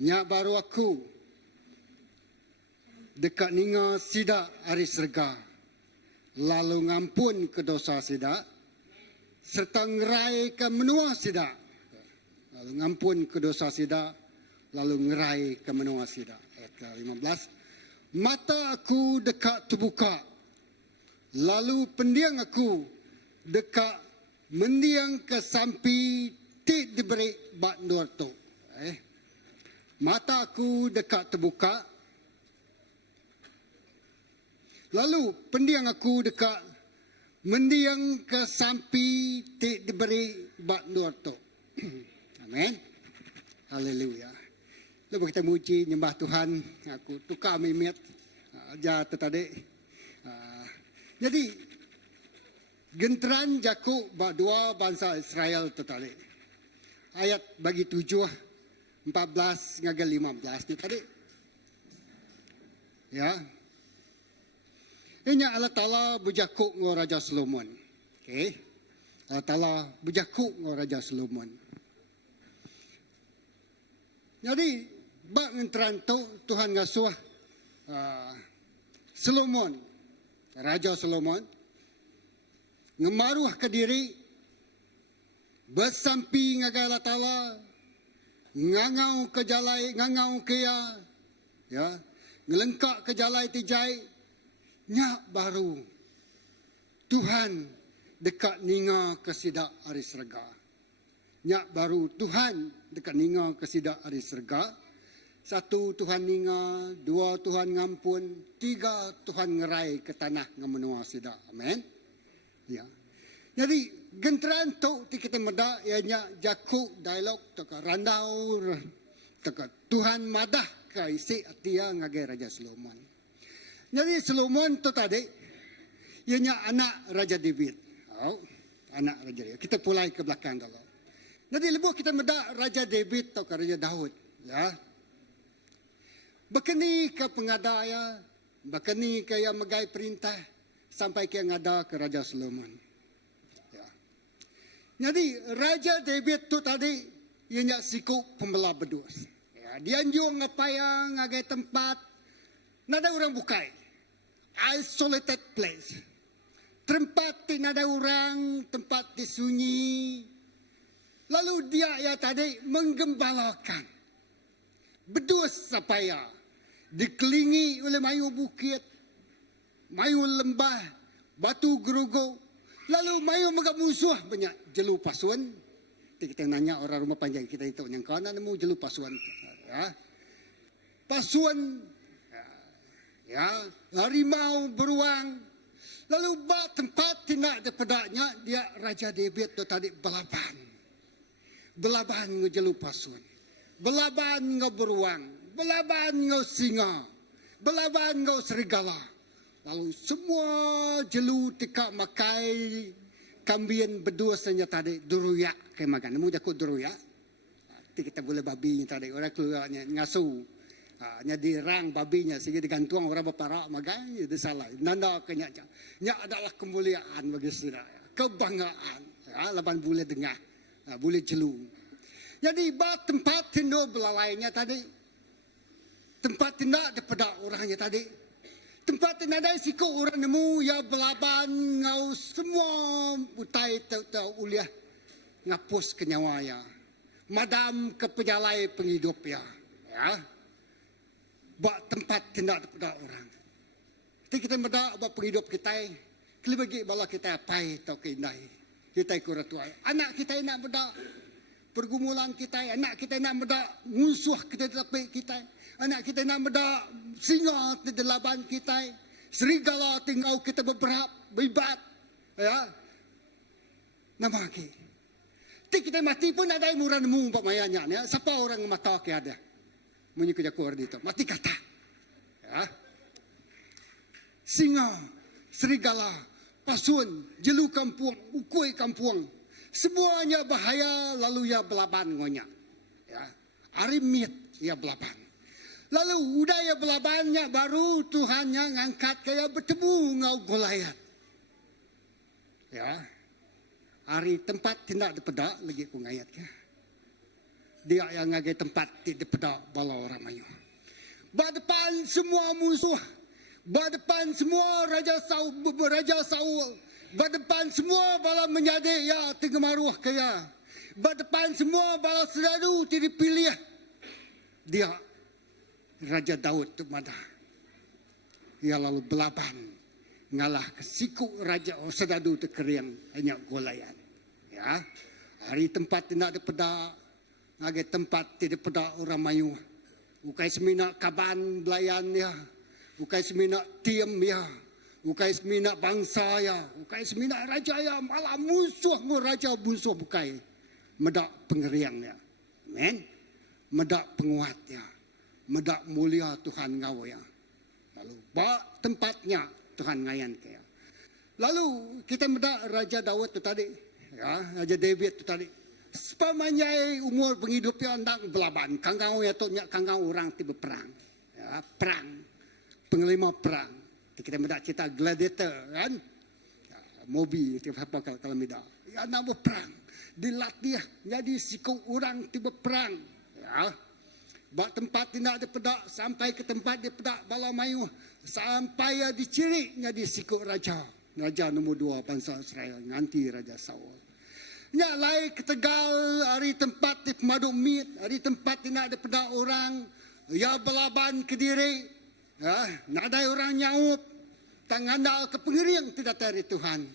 Nyak baru aku, dekat ninga sidak aris rega, lalu ngampun ke dosa sidak, serta ngerai ke menua sidak. Lalu ngampun ke dosa sidak, lalu ngerai ke menua sidak. Ayat 15. Mata aku dekat terbuka, lalu pendiang aku dekat mendiang ke sampi tik diberi bak nur tu. Mata aku dekat terbuka, lalu pendiang aku dekat mendiang ke sampi tik diberi bak nur tu. Amin. Haleluya. Lalu kita muji nyembah Tuhan. Aku tukar mimit. Jatuh tadi. Jadi genteran Jakub dua bangsa Israel tu tadi. Ayat bagi 7, 14 ngagal 15 ni tadi. Ya. Ini Allah Ta'ala berjakuk dengan Raja Solomon. Okay. Allah Ta'ala berjakuk dengan Raja Solomon. Jadi, bak ngenteran tu Tuhan ngasuh Solomon, Raja Solomon, ngemaruh ke diri, bersampi ngagai Allah Ta'ala, ngangau ke jalai, ngangau ke ya, ngelengkak ke jalai tijai, nyak baru Tuhan dekat ninga kesidak aris rega. Nyak baru Tuhan dekat ninga kesidak aris rega. 1 Tuhan ninga, 2 Tuhan ngampun, 3 Tuhan ngerai ke tanah ngamenua sidak. Amin. Ya. Jadi genteran tu kita meda ianya Jakub dialog tok randau tok Tuhan madah ka isi atia ngagai Raja Solomon. Jadi Solomon tu tadi ianya anak Raja David. Oh, anak Raja David. Kita pulai ke belakang dulu. Jadi lebuh kita meda Raja David tok Raja Daud, ya. Bekeni ke pengadaya, bekeni ke yang megai perintah sampai ke ngada ke Raja Solomon. Ya. Jadi Raja David tu tadi ianya siku pembelah bedus. Ya, dia anjung ngapayang ngagai tempat nada orang bukai. Isolated place. Tempat tidak ada orang, tempat disunyi. Lalu dia ya tadi menggembalakan. Bedus sapaya. Dikelilingi oleh mayu bukit, mayu lembah, batu gerugo. Lalu mayu megap musuh banyak jelu pasuan. Kita nanya orang rumah panjang kita itu yang kanan nemu jelu pasuan. Ya. Pasuan, ya, harimau beruang. Lalu tempat tidak daripadanya dia Raja David tu tadi belaban. Belaban ngejelu pasuan. Belaban ngeberuang. Belaban ngau singa, belaban ngau serigala. Lalu semua jelu tika makai kambian berdua saja tadi duruyak kayak makan. Nemu jakut duruyak. Kita boleh babi tadi orang keluarnya ngasuh. Nya rang babinya sehingga digantung orang berparak makan itu salah. Nanda kenyaknya. Nya adalah kemuliaan bagi saudara. Kebanggaan. Ya, 8 bulan tengah. Boleh jelu. Jadi tempat tindu belalainya tadi. Tempat tidak daripada orangnya tadi. Tempat tidak ada siku orang nemu ya belaban ngau semua utai tahu uliah ngapus ke nyawa ya. Madam ke pejalai penghidup ya. Ya. Bak tempat tidak daripada orang. Jadi kita meda bak penghidup kita. Kali bagi bala kita apa tau keindai. Kita ikut tuai. Anak kita nak meda pergumulan kita, anak kita nak meda musuh kita tapi kita. Anak kita nak meda singa di delaban kita. Serigala tinggal kita beberapa bebat. Ya. Nama lagi. Tik kita mati pun ada yang murah nemu pak mayanya. Ya. Siapa orang mata ke ada. Munyi kerja keluar dito. Mati kata. Ya. Singa, serigala, pasun, jelu kampung, ukui kampung. Semuanya bahaya lalu ya belaban ngonya. Ya. Arimit ya belaban. Lalu udaya belabannya baru Tuhannya ngangkat kayak bertemu ngau Goliat. Ya. Hari tempat tidak dipeda lagi ku ngayat ke. Dia yang ngagai tempat tidak dipeda bala orang mayu. Badepan semua musuh. Badepan semua Raja Saul. Badepan semua bala menjadi ya tingemaruh kaya. Badepan semua bala sedadu tidak pilih. Dia Raja Daud tu mana? Ia lalu belaban ngalah ke siku Raja sedadu tu keriang hanya Goliat. Ya, hari tempat tidak daripada ngagai tempat tidak daripada orang mayu. Bukai semina kaban belayan ya, bukai semina tiam ya, bukai semina bangsa ya, bukai semina raja ya, malah musuh Raja musuh bukai medak pengeriang ya. Amen. medak penguatnya, medak mulia Tuhan ngau ya. Lalu bak tempatnya Tuhan ngayan kaya. Lalu kita medak Raja Daud tu tadi, ya, Raja David tu tadi. Sepamanya umur penghidupnya andang belaban, kangau ya tu nyak kangau orang tiba perang, ya, perang, pengelima perang. Kita medak cerita gladiator kan, ya, mobil tiba apa kalau medak, ya nama perang, dilatih jadi siku orang tiba perang, ya. Bak tempat tidak ada pedak sampai ke tempat dia pedak bala mayu sampai ya diciri jadi siku raja. Raja nombor 2 bangsa Israel nanti Raja Saul. Nya lai ke Tegal hari tempat di pemaduk mit, hari tempat tidak ada pedak orang, ya belaban ke diri, ya, nak ada orang nyaup, tangandal ke pengering tidak dari Tuhan.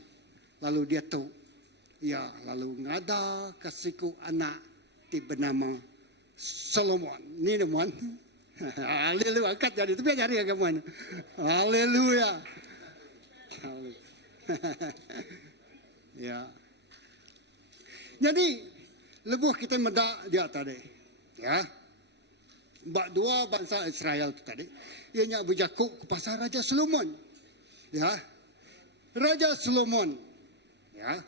Lalu dia tu, ya lalu ngada ke siku anak di bernama Solomon. Ni teman. Haleluya, angkat jadi tu biar cari agama. Haleluya. Ya. Jadi lebuh kita medak dia tadi. Ya. Bak dua bangsa Israel tu tadi. Ianya berjakuk ke pasar Raja Solomon. Ya. Raja Solomon. Ya.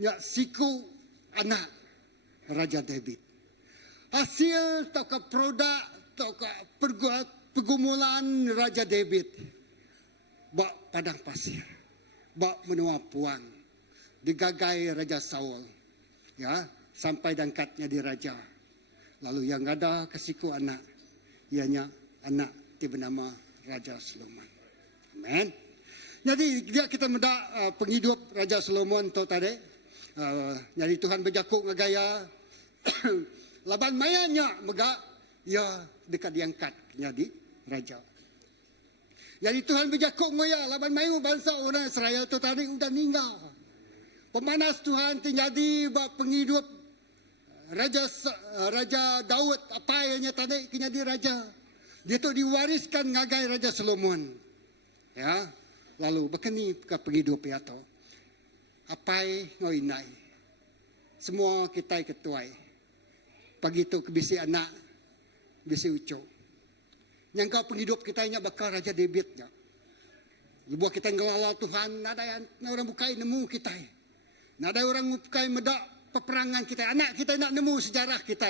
Ya siku anak Raja David. Hasil atau produk atau pergumulan Raja David. Bak padang pasir. Bak menua puang. Digagai Raja Saul. Ya, sampai dangkatnya di raja. Lalu yang ada kesiku anak. Ianya anak di bernama Raja Solomon. Amen. Jadi dia kita mendak penghidup Raja Solomon tu tadi. Jadi Tuhan berjakuk ngagaya. Laban mayanya mega ya dekat diangkat jadi raja. Jadi Tuhan berjakuk ngoya laban mayu bangsa orang Israel tu tadi udah ninggal. Pemanas Tuhan terjadi bak penghidup Raja Daud apa yang tadi jadi raja. Dia tu diwariskan ngagai Raja Solomon. Ya. Lalu berkeni ke penghidup ya tu. Apai ngoinai. Semua kita ketuai. Pagi tu ke bisi anak, bisi ucok. Yang kau penghidup kita ini bakal Raja David. Ya. Buat kita ngelala Tuhan, ada yang orang bukai nemu kita. Ada orang bukai medak peperangan kita. Anak kita nak nemu sejarah kita.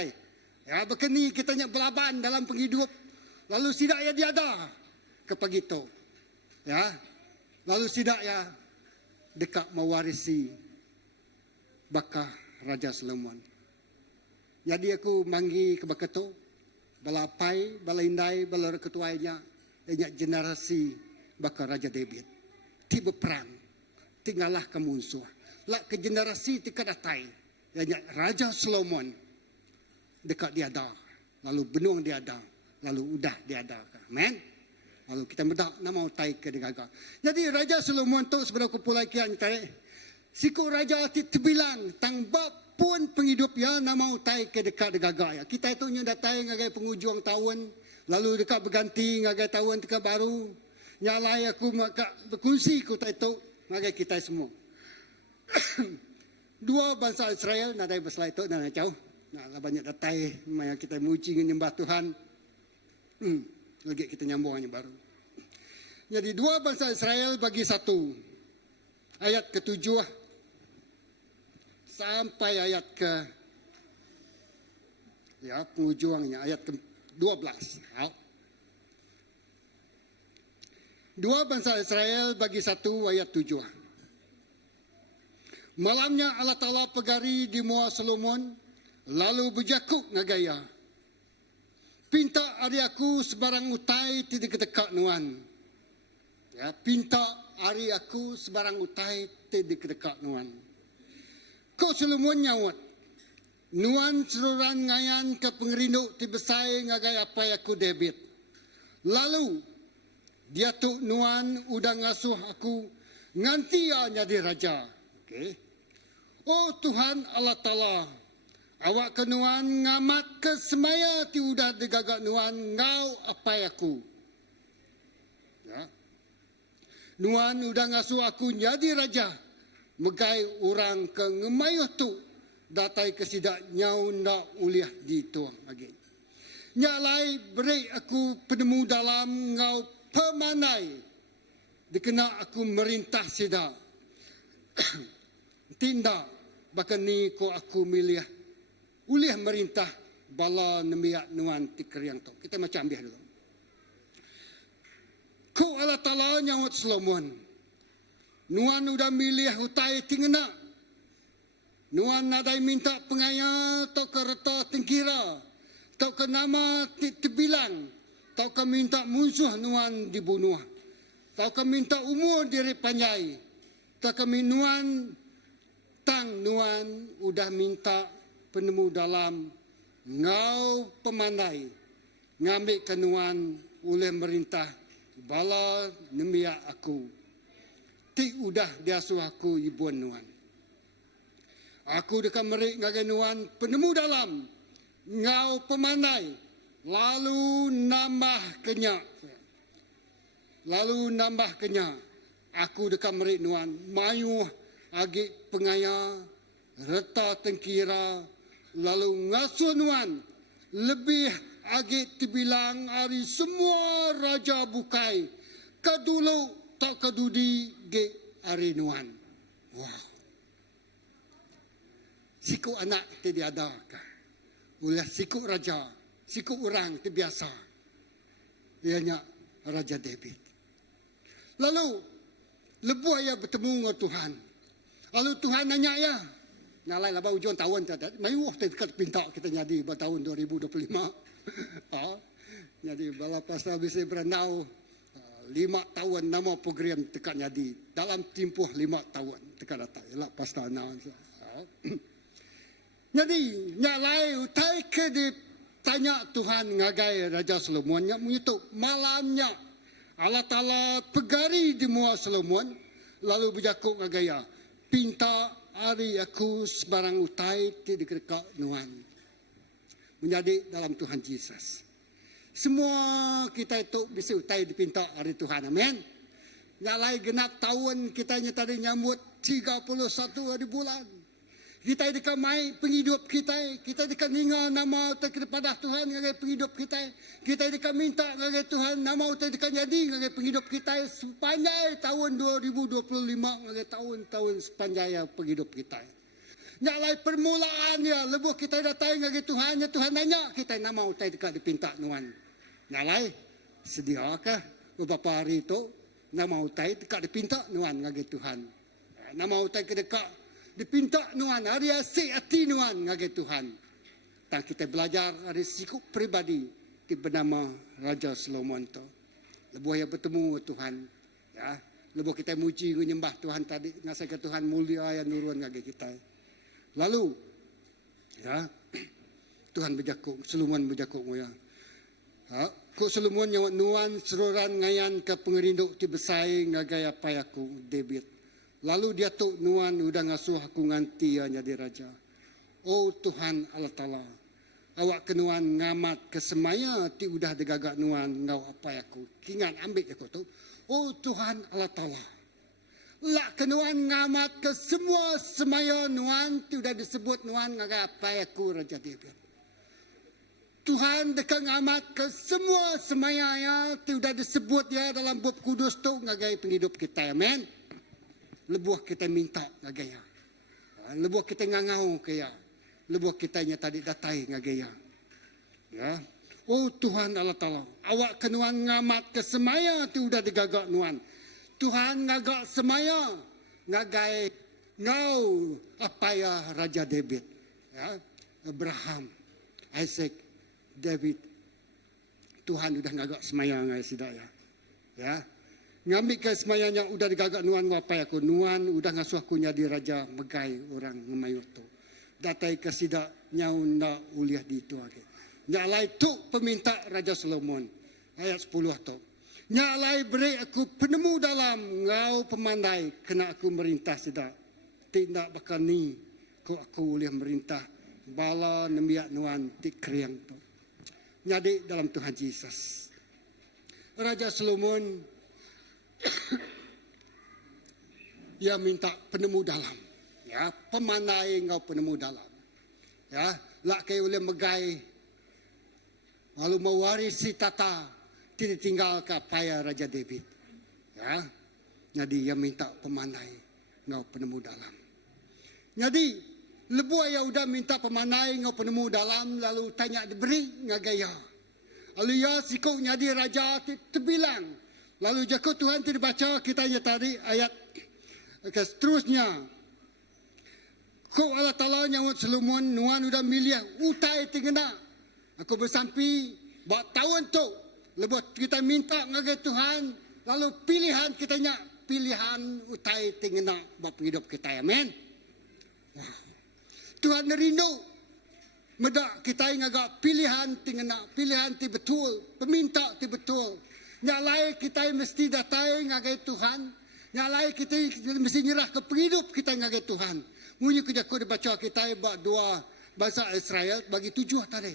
Ya, berkeni kita nak belaban dalam penghidup. Lalu sidak ya dia ada ke pagi tu. Ya. Lalu sidak ya dekat mewarisi bakal Raja Solomon. Jadi aku manggi ke Bakato, balapai, balaindai, balar ketuanya, banyak generasi bakal Raja David. Tiba perang, tinggallah ke musuh. Lak ke generasi tika datai, banyak Raja Solomon dekat dia ada, lalu benung dia ada, lalu udah dia ada. Amen. Lalu kita medak nama utai ke degaga. Jadi Raja Solomon tu sebenarnya kupulai kian tadi. Siku Raja terbilang tangbab pun penghidup ya nama utai ke dekat degaga ya. Kita itu nya datai ngagai penghujung tahun, lalu dekat berganti ngagai tahun tika baru. Nyalai aku maka berkongsi ku itu ngagai kita semua. Dua bangsa Israel nadai besla itu dan jauh. Nah, banyak datai maya kita muji menyembah Tuhan. Lagi kita nyambungnya baru. Jadi dua bangsa Israel bagi satu. Ayat ke-7 sampai ayat ke ya penghujungnya ayat ke-12. Dua bangsa Israel bagi satu ayat 7. Malamnya Allah Ta'ala pegari di Mua Solomon lalu berjakuk ngagaya. Pinta hari aku sebarang utai tidak dekat nuan. Ya, pinta hari aku sebarang utai tidak dekat nuan. Kau Solomon nyawat. Nuan seruran ngayan ke pengerinduk tibesai ngagai apa aku David. Lalu dia tu nuan udah ngasuh aku nganti jadi raja. Okay. Oh Tuhan Allah Ta'ala, awak ke nuan ngamat ke semaya ti udah digagak nuan ngau apa aku. Ya. Nuan udah ngasuh aku jadi raja. Megai orang ke ngemayuh tu datai kesidak nyau ndak uliah di tuang lagi. Nyalai beri aku penemu dalam ngau pemanai. Dikena aku merintah sida. Tindak bahkan ni ko aku milih. Uliah merintah bala nemiak nuan tikeriang tu. Kita macam ambil dulu. Ko Allah Ta'ala nyawat Solomon. Nuan udah milih utai tingena. Nuan nadai minta pengaya tau ke reta tengkira. Tau ke nama terbilang. Tau ke minta musuh nuan dibunuh. Tau ke minta umur diri panjai. Tau ke nuan tang nuan udah minta penemu dalam ngau pemandai. Ngambil ke nuan oleh merintah. Bala nemiak aku. Ti udah diasuh aku ibuan nuan. Aku dekat merik ngagai nuan penemu dalam ngau pemandai. Lalu nambah kenyak. Lalu nambah kenyak. Aku dekat merik nuan mayuh agi pengaya reta tengkira. Lalu ngasuh nuan lebih agi dibilang hari semua raja bukai. Kadulu tak kadudi ge hari nuan. Wow. Siku anak tidak ada. Ulah siku raja, siku orang terbiasa. Ianya Raja David. Lalu, lebuh ia bertemu dengan Tuhan. Lalu Tuhan nanya ya. Nalai lah ujung tahun tadi. Mayuh dekat pinta kita jadi tahun 2025. Jadi bala pasal bisa berenau 5 tahun nama program tekan jadi. Dalam tempoh 5 tahun tekan datang. Ialah pasal announce. Jadi, nyalai utai ke ditanya Tuhan ngagai Raja Solomon. Yang menyitu malamnya Allah Ta'ala pegari di mua Solomon. Lalu berjakuk ngagaya. Pinta hari aku sebarang utai ti dikereka nuan. Menjadi dalam Tuhan Yesus. Semua kita itu bisa utai dipinta hari Tuhan. Amin. Nyalai genap tahun kita tadi nyambut 31 hari bulan. Kita dekat mai penghidup kita dekat ninga nama utai kepada Tuhan ngagai penghidup kita dekat minta ngagai Tuhan nama utai dekat jadi ngagai penghidup kita sepanjang tahun 2025 ngagai tahun-tahun sepanjang penghidup kita. Nyalai permulaannya lebuh kita datang ngagai Tuhan, ya Tuhan nanya kita nama utai dekat dipinta nuan. Nyalai sediakah beberapa hari itu nama utai dekat dipinta nuan ngagai Tuhan. Nama utai kedekat dipinta nuan hari asik hati nuan ngagai Tuhan. Dan kita belajar dari sikap pribadi di bernama Raja Solomon tu. Lebuh yang bertemu Tuhan. Ya, lebuh kita muji menyembah Tuhan tadi ngasih ke Tuhan mulia yang nurun ngagai kita. Lalu ya Tuhan berjakuk, Solomon berjakuk moya. Ha, ko Solomon nyawat nuan seruran ngayan ke pengerinduk ti besai ngagai apa aku David. Lalu dia tuk nuan udah ngasuh aku nganti ya jadi raja. Oh Tuhan Allah Ta'ala. Awak kenuan ngamat kesemaya ti udah degagak nuan ngau apa aku. Kingan ambil aku tu. Oh Tuhan Allah Ta'ala. Lak kenuan ngamat ke semua semaya nuan ti udah disebut nuan ngagai apa aku Raja David. Tuhan dekat ngamat ke semua semaya ya ti udah disebut ya dalam bab kudus tu ngagai penghidup kita. Amin. Lebuh kita minta ngagaya. Lebuh kita ngangau kaya. Lebuh kitanya tadi datai ngagaya. Ya. Oh Tuhan Allah Ta'ala. Awak kenuan ngamat ke semaya tu udah digagak nuan. Tuhan ngagak semaya. Ngagai ngau apa ya Raja David. Ya. Abraham. Isaac. David. Tuhan udah ngagak semaya ngai sidaya. Ya. Ngambil ke semayanya udah digagak nuan ngapai aku. Nuan udah ngasuh aku jadi raja megai orang ngemayut tu. Datai ke sidak nyau na uliah di itu lagi. Nyalai tu peminta Raja Solomon. Ayat 10 tu. Nyalai beri aku penemu dalam ngau pemandai. Kena aku merintah sidak. Tidak bakal ni. Ko aku uliah merintah. Bala nemiak nuan ti kriang tu. Jadi dalam Tuhan Yesus. Raja Solomon ia minta penemu dalam. Ya, pemandai ngau penemu dalam. Ya, lak kay uleh megai lalu mewarisi tata ditinggal ke paya Raja David. Ya, jadi ia minta pemandai ngau penemu dalam. Jadi lebu ayah udah minta pemandai ngau penemu dalam, lalu tanya diberi ngagaya. Lalu ya sikuk jadi raja terbilang. Lalu jakut Tuhan tidak baca kita tadi ayat seterusnya. Kau Allah Ta'ala nyawat Solomon nuan udah milih utai tingena. Aku bersampi buat tahun tu. Lepas kita minta ngagai Tuhan. Lalu pilihan kita nyak pilihan utai tingena buat hidup kita. Amin. Tuhan rindu. Medak kita ngagak pilihan tingena. Pilihan ti betul. Peminta ti betul. Nyalai kita mesti datai ngagai Tuhan. Nyalai kita mesti nyerah ke hidup kita ngagai Tuhan. Munyi kerja kau dibaca kita bak dua bahasa Israel bagi 7 tadi.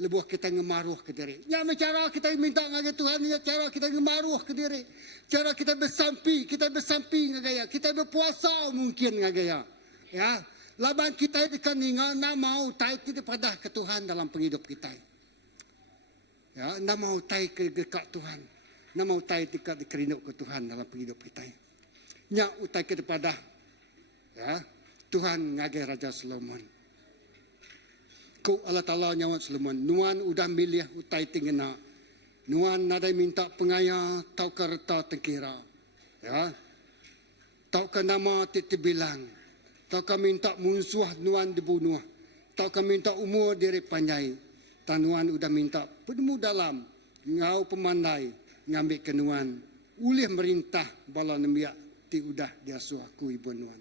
Lebuh kita ngemaruh ke diri. Ya cara kita minta ngagai Tuhan, ya cara kita ngemaruh ke diri. Cara kita bersampi ngagaya. Kita berpuasa mungkin ngagaya. Ya, laban kita ikan ninga na mau tai tidak pada ke Tuhan dalam penghidup kita. Ya, nak mau tai ke dekat Tuhan. Nak mau tai dekat kerinduk ke Tuhan dalam penghidup kita. Nya utai kepada ya, Tuhan ngagai Raja Solomon. Ku Allah Ta'ala nyawat Solomon. Nuan udah milih utai tingena. Nuan nadai minta pengaya tau ke reta tengkira. Ya. Tau ke nama bilang. Tau ke minta musuh nuan dibunuh. Tau ke minta umur diri panjai. Tanuan udah minta penemu dalam ngau pemandai ngambil kenuan ulih merintah bala nembiak ti udah diasuh aku ibu nuan.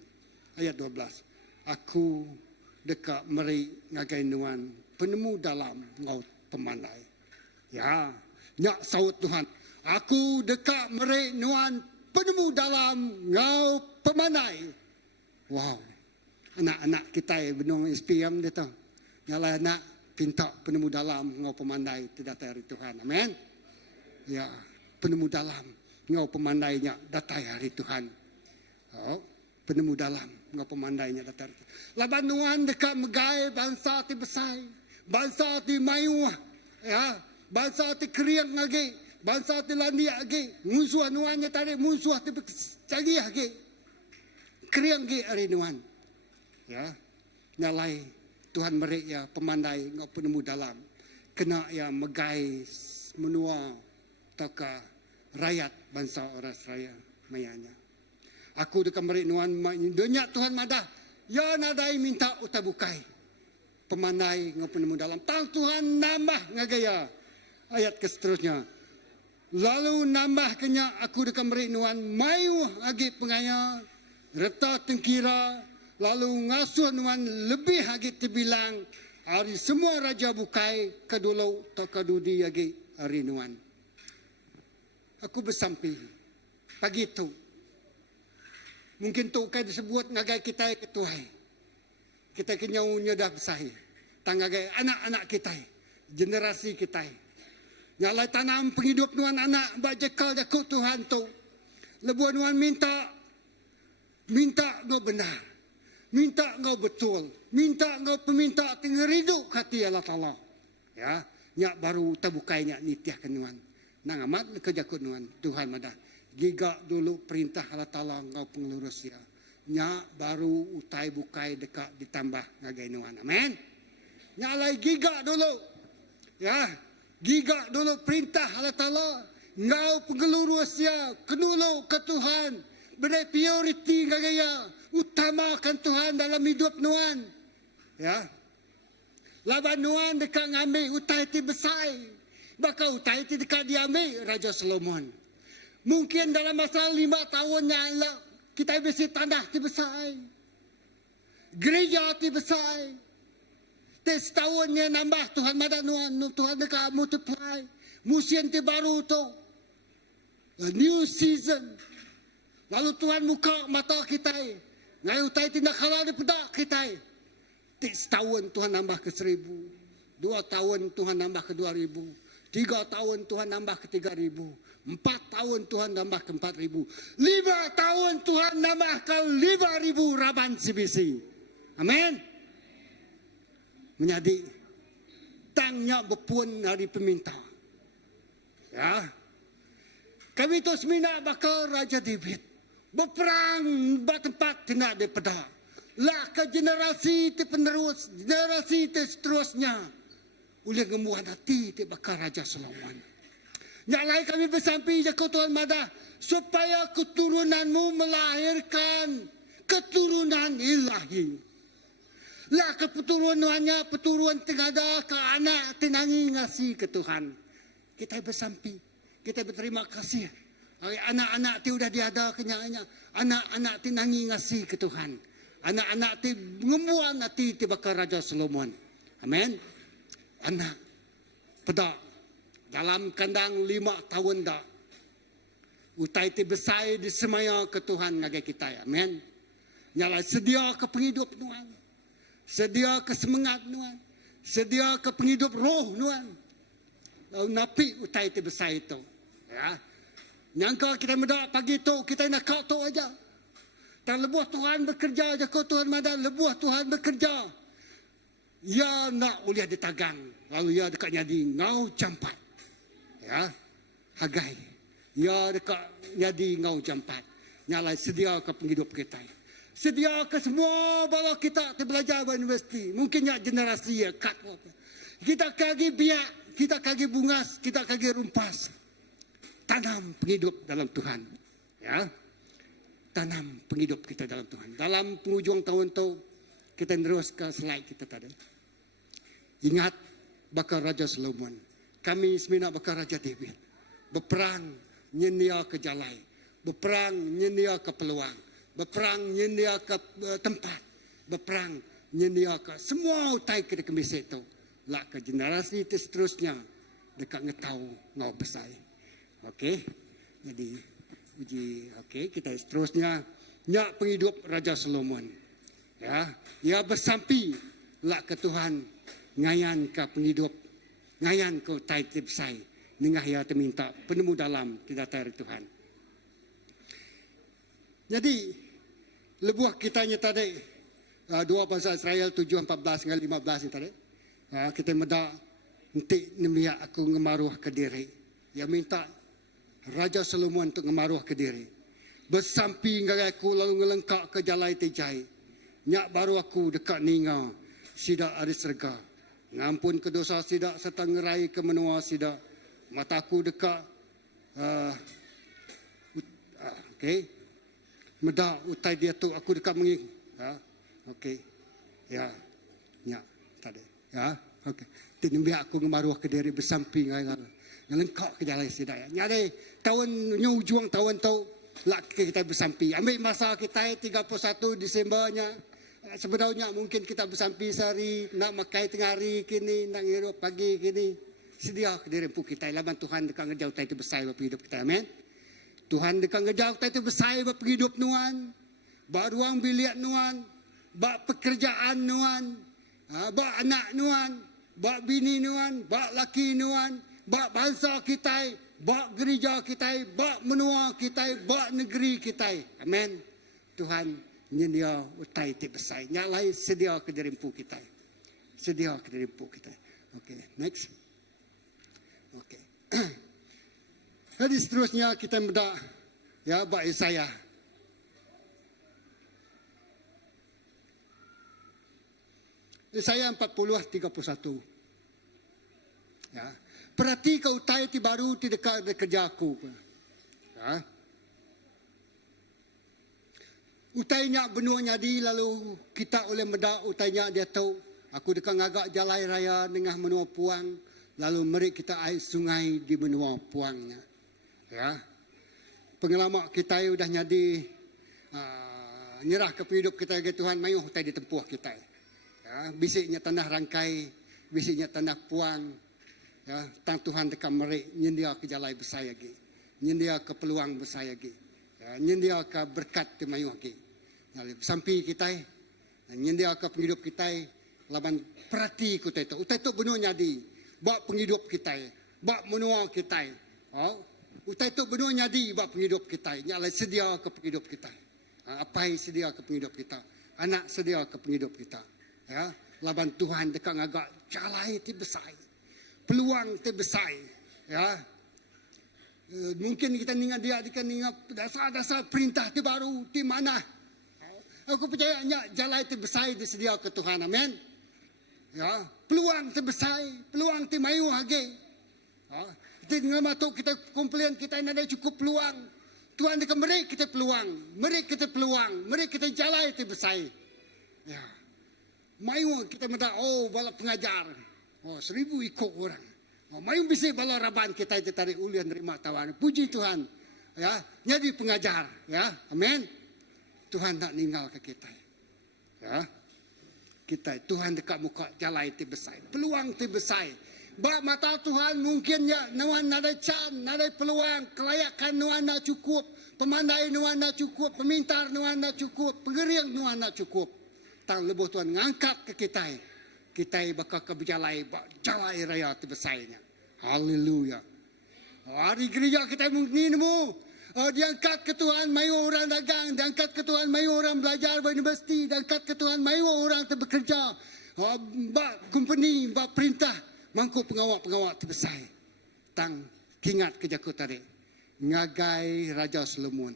Ayat 12. Aku dekat meri ngagai nuan penemu dalam ngau pemandai. Ya, nyak saut Tuhan. Aku dekat meri nuan penemu dalam ngau pemandai. Wow. Anak-anak kita benung SPM dia tu. Nyala anak pinta penemu dalam ngau pemandai tidak dari Tuhan. Amin. Ya, penemu dalam ngau pemandainya datai hari Tuhan. Oh, penemu dalam ngau pemandainya datai. Laban nuan dekat megai bangsa ti besai, bangsa ti mayu, ya, bangsa ti kriang lagi, bangsa ti landi lagi. Musuh nuannya tadi musuh ti cagi lagi. Kriang lagi hari nuan. Ya, nyalai Tuhan merik ya pemandai ngau penemu dalam kena ya megai menua taka rakyat bangsa orang Australia mayanya. Aku dekat merik nuan dunia Tuhan madah ya nadai minta utabukai pemandai ngau penemu dalam tang Tuhan nambah ngagaya ayat seterusnya. Lalu nambah kenya aku dekat merik nuan mayu lagi pengaya reta tengkira. Lalu ngasuh nuan lebih lagi terbilang hari semua raja bukai kadulau atau kadudi lagi hari nuan. Aku bersampi pagi itu. Mungkin tu kan disebut ngagai kita ketuai. Kita kenyaunya dah besar. Tanggagai anak-anak kita, generasi kita. Nyalai tanam penghidup nuan anak bajekal jakut Tuhan tu. Lebuan nuan minta ngau benar. Minta engkau betul. Minta engkau peminta tinggal rindu hati Allah Ta'ala. Ya. Nyak baru tabukainya nitiah kenuan. Nang amat kerja kenuan. Tuhan madah. Giga dulu perintah Allah Ta'ala engkau pengelurus ya. Nyak baru utai bukai dekat ditambah ngagai nuan. Amin. Nyak lagi giga dulu. Ya. Giga dulu perintah Allah Ta'ala. Engkau pengelurus ya. Kenulu ke Tuhan. Beri prioriti ngagaya. Utamakan Tuhan dalam hidup nuan. Ya. Laban nuan dekat ngambil utai ti besai. Bakal utai ti dekat diambil Raja Solomon. Mungkin dalam masa 5 tahunnya kita besi tanah ti besai. Gereja ti besai. Ti setahunnya nambah Tuhan madak nuan. Tuhan dekat multiply. Musim ti baru tu. A new season. Lalu Tuhan buka mata kita. Ngayu utai tindak halal di pedak kita. Setahun Tuhan nambah ke 1,000. 2 tahun Tuhan nambah ke 2,000. 3 tahun Tuhan nambah ke 3,000. 4 tahun Tuhan nambah ke 4,000. 5 tahun Tuhan nambah ke 5,000 raban CBC. Amin. Menjadi bintangnya berpun hari peminta. Ya. Kami tu semina bakal Raja David. Berperang bertempat tidak daripada. Lah ke generasi te penerus, generasi te seterusnya. Oleh gemuan hati te bakal Raja Solomon. Yang lain kami bersampi je Tuhan Madah. Supaya keturunanmu melahirkan keturunan ilahi. Lah keturunannya, keturunan tingada ke anak tenangi ngasih ke Tuhan. Kita bersampi. Kita berterima kasih. Anak-anak ti udah diada kenyanya. Anak-anak ti nangi ngasih ke Tuhan. Anak-anak ti ngemuan hati ti bakal Raja Solomon. Amin. Anak. Pedak. Dalam kandang 5 tahun dah. Utai ti besar di semaya ke Tuhan ngagai kita. Amin. Nyala sedia ke penghidup Tuhan. Sedia ke semangat Tuhan. Sedia ke penghidup roh Tuhan. Lalu napi utai ti besar itu. Ya. Nyangka kita mendak pagi tu kita nak kau tu aja. Dan lebuh Tuhan bekerja aja kau Tuhan madah lebuh Tuhan bekerja. Ya nak uliah ditagang. Lalu ya dekat nyadi ngau campat. Ya. Hagai. Ya dekat nyadi ngau campat. Nyalai sedia ke penghidup kita. Sedia ke semua bala kita belajar di universiti. Mungkin ya generasi ya kat apa. Kita kagi biak. Kita kaki bungas, kita kaki rumpas. Tanam penghidup dalam Tuhan. Ya. Tanam penghidup kita dalam Tuhan. Dalam penghujung tahun itu, kita teruskan slide kita tadi. Ingat bakal Raja Solomon. Kami semina bakal Raja David. Berperang, nyendia ke jalai. Berperang, nyendia ke peluang. Berperang, nyendia ke tempat. Berperang, nyendia ke semua utai kita kemisik itu. Lah ke generasi itu seterusnya dekat ngetau ngau besar. Okey. Jadi uji okey kita seterusnya nyak penghidup Raja Solomon. Ya, ia bersampi lah ke Tuhan ngayan ke penghidup ngayan ke tai besar nengah ia terminta penemu dalam tidak dari Tuhan. Jadi lebuh kitanya tadi dua bangsa Israel 7:14 hingga 15 tadi. Kita medak nanti nemiak aku ngemaruh ke diri. Ya minta Raja Solomon untuk ngemaruh ke diri. Bersampi dengan aku lalu ngelengkak ke jalai tejai. Nyak baru aku dekat ninga. Sidak ada serga. Ngampun ke dosa sidak serta ngerai ke menua sidak. Mataku dekat. Okey. Medak utai dia tu aku dekat menging. Okey. Ya. Nyak tadi. Ya, okey. Tidak biar aku ngemaruh ke diri bersamping dengan lengkap ke jalan sidaya. Jadi tahun ujung tahun tu lah kita bersampi. Ambil masa kita 31 Disembernya. Sebenarnya mungkin kita bersampi sehari nak makai tengah hari kini nak ngirup pagi kini. Sedia ke diri pun kita laban Tuhan dekat ngejauh itu besar bagi hidup kita. Amin. Tuhan dekat ngejauh itu besar bagi hidup nuan. Bak ruang bilik nuan, bak pekerjaan nuan. Bak anak nuan, bak bini nuan, bak laki nuan, bak bangsa kita, bak gereja kita, bak menua kita, bak negeri kita. Amin. Tuhan nyedia utai ti besar. Nyalai sedia ke dirimpu kita. Sedia ke dirimpu kita. Okey, next. Okey. Jadi seterusnya kita mendak ya bak Yesaya. Yesaya 40:31. Ya. Perhati kau utai ti baru ti dekat kerja aku. Ya. Utainya benua nyadi lalu kita oleh medak utainya dia tahu aku dekat ngagak jalai raya dengan menua puang lalu meri kita air sungai di benua puangnya. Ya. Pengalaman kita sudah nyadi nyerah ke hidup kita ke Tuhan mayuh utai di tempuh kita. Ya, bisiknya tanah rangkai, bisiknya tanah puang. Ya, tang Tuhan dekat merik nyendia ke jalai besar lagi. Nyendia ke peluang besar lagi. Ya, nyendia ke berkat di mayuh lagi. Sampai kita nyendia ke penghidup kita laban perhati kita itu. Utai itu benar nyadi. Bak penghidup kita. Bak menua kita. Utai itu benar nyadi bak penghidup kita. Nyalai sedia ke penghidup kita. Apa yang sedia ke penghidup kita. Anak sedia ke penghidup kita. Ya, laban Tuhan dekat ngagak jalai ti besar. peluang terbesar. Ya. Mungkin kita ingat dia dasar-dasar perintah terbaru di mana. Aku percaya jalan terbesar disedia ke Tuhan. Amin. Ya, peluang terbesar, peluang termayu lagi. Ya, kita dengan matuk kita komplain kita ada cukup peluang. Tuhan akan beri kita peluang, beri kita peluang, beri kita jalan terbesar. Ya. Mayu kita mendak bala pengajar. 1,000 ikut orang. Mayu bisa bala raban kita ditarik ulian nerima tawan. Puji Tuhan. Ya, jadi pengajar, ya. Amin. Tuhan tak ninggal ke kita. Ya. Kita Tuhan dekat muka jalan terbesar. Peluang terbesar. Bak mata Tuhan mungkin ya nuan ada can, ada peluang, kelayakan nuan nak cukup, pemandai nuan nak cukup, pemintar nuan nak cukup, pengeriang nuan nak cukup. Tang lebuh Tuhan ngangkat ke kita. Kita bakal ke berjalai raya terbesarnya. Haleluya. Hari gereja kita mungkin nemu. Diangkat ke Tuhan mayu orang dagang, diangkat ke Tuhan mayu orang belajar di universiti, diangkat ke Tuhan mayu orang bekerja. Bak company, bak perintah, mangkuk pengawal-pengawal terbesar. Tang kingat ke jakut tadi. Ngagai Raja Solomon.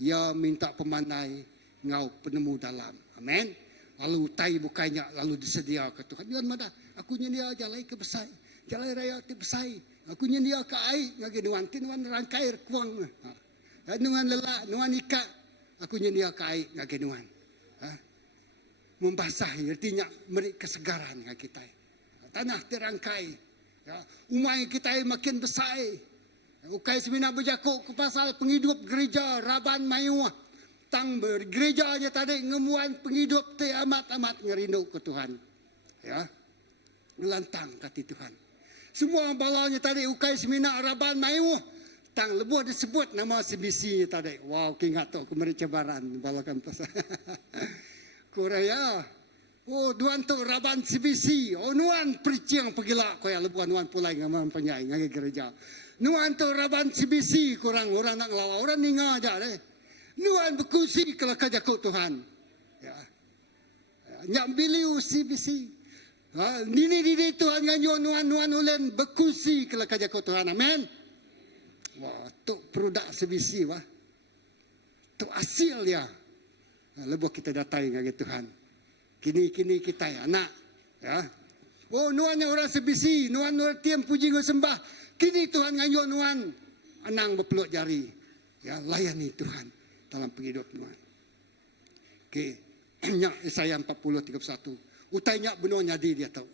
Ia minta pemandai ngau penemu dalam. Amin. Lalu tai bukanya lalu disedia ke Tuhan. Tuhan mana? Aku nyedia jalan ke besar. Jalan raya ke besar. Aku nyedia ke air. Ngagi nuan rangkai kuang. Nuan lelak, nuan ikat. Aku nyedia ke air. Ngagi nuan. Membasahi. Artinya beri kesegaran ngagi kita. Tanah terangkai. Umai kita makin besar. Ukai semina berjakuk ke pasal penghidup gereja Raban Mayuah. Tang bergerejanya tadi ngemuan penghidup te amat-amat ngerindu ke Tuhan. Ya. Ngelantang kati Tuhan. Semua balanya tadi ukai semina Raban Mayuah. Tang lebuh disebut nama CBC tadi. Wow, kingat tu kemari cabaran balakan pasal. Korea. Duan tu Raban CBC. Nuan perciang pegilak koya lebuh nuan pulai ngaman penyai ngagi gereja. Nuan tu Raban CBC kurang orang nak lawa orang ninga aja deh. Nuan berkusi kalau kajakut Tuhan. Ya. Nyak biliu CBC. Nini Tuhan nganyo nuan ulen berkusi kalau kajakut Tuhan. Amin. Wah, tu produk CBC wah. Tu hasil dia. Lebuh kita datai ngagi Tuhan. Kini kita anak. Ya. Nuan yang orang CBC, nuan tiam puji sembah. Kini Tuhan nganyo nuan anang berpeluk jari. Ya, layani Tuhan dalam penghidup Tuhan. Okey. Nyak Yesaya 40:31. Utainya benar nyadi dia tahu.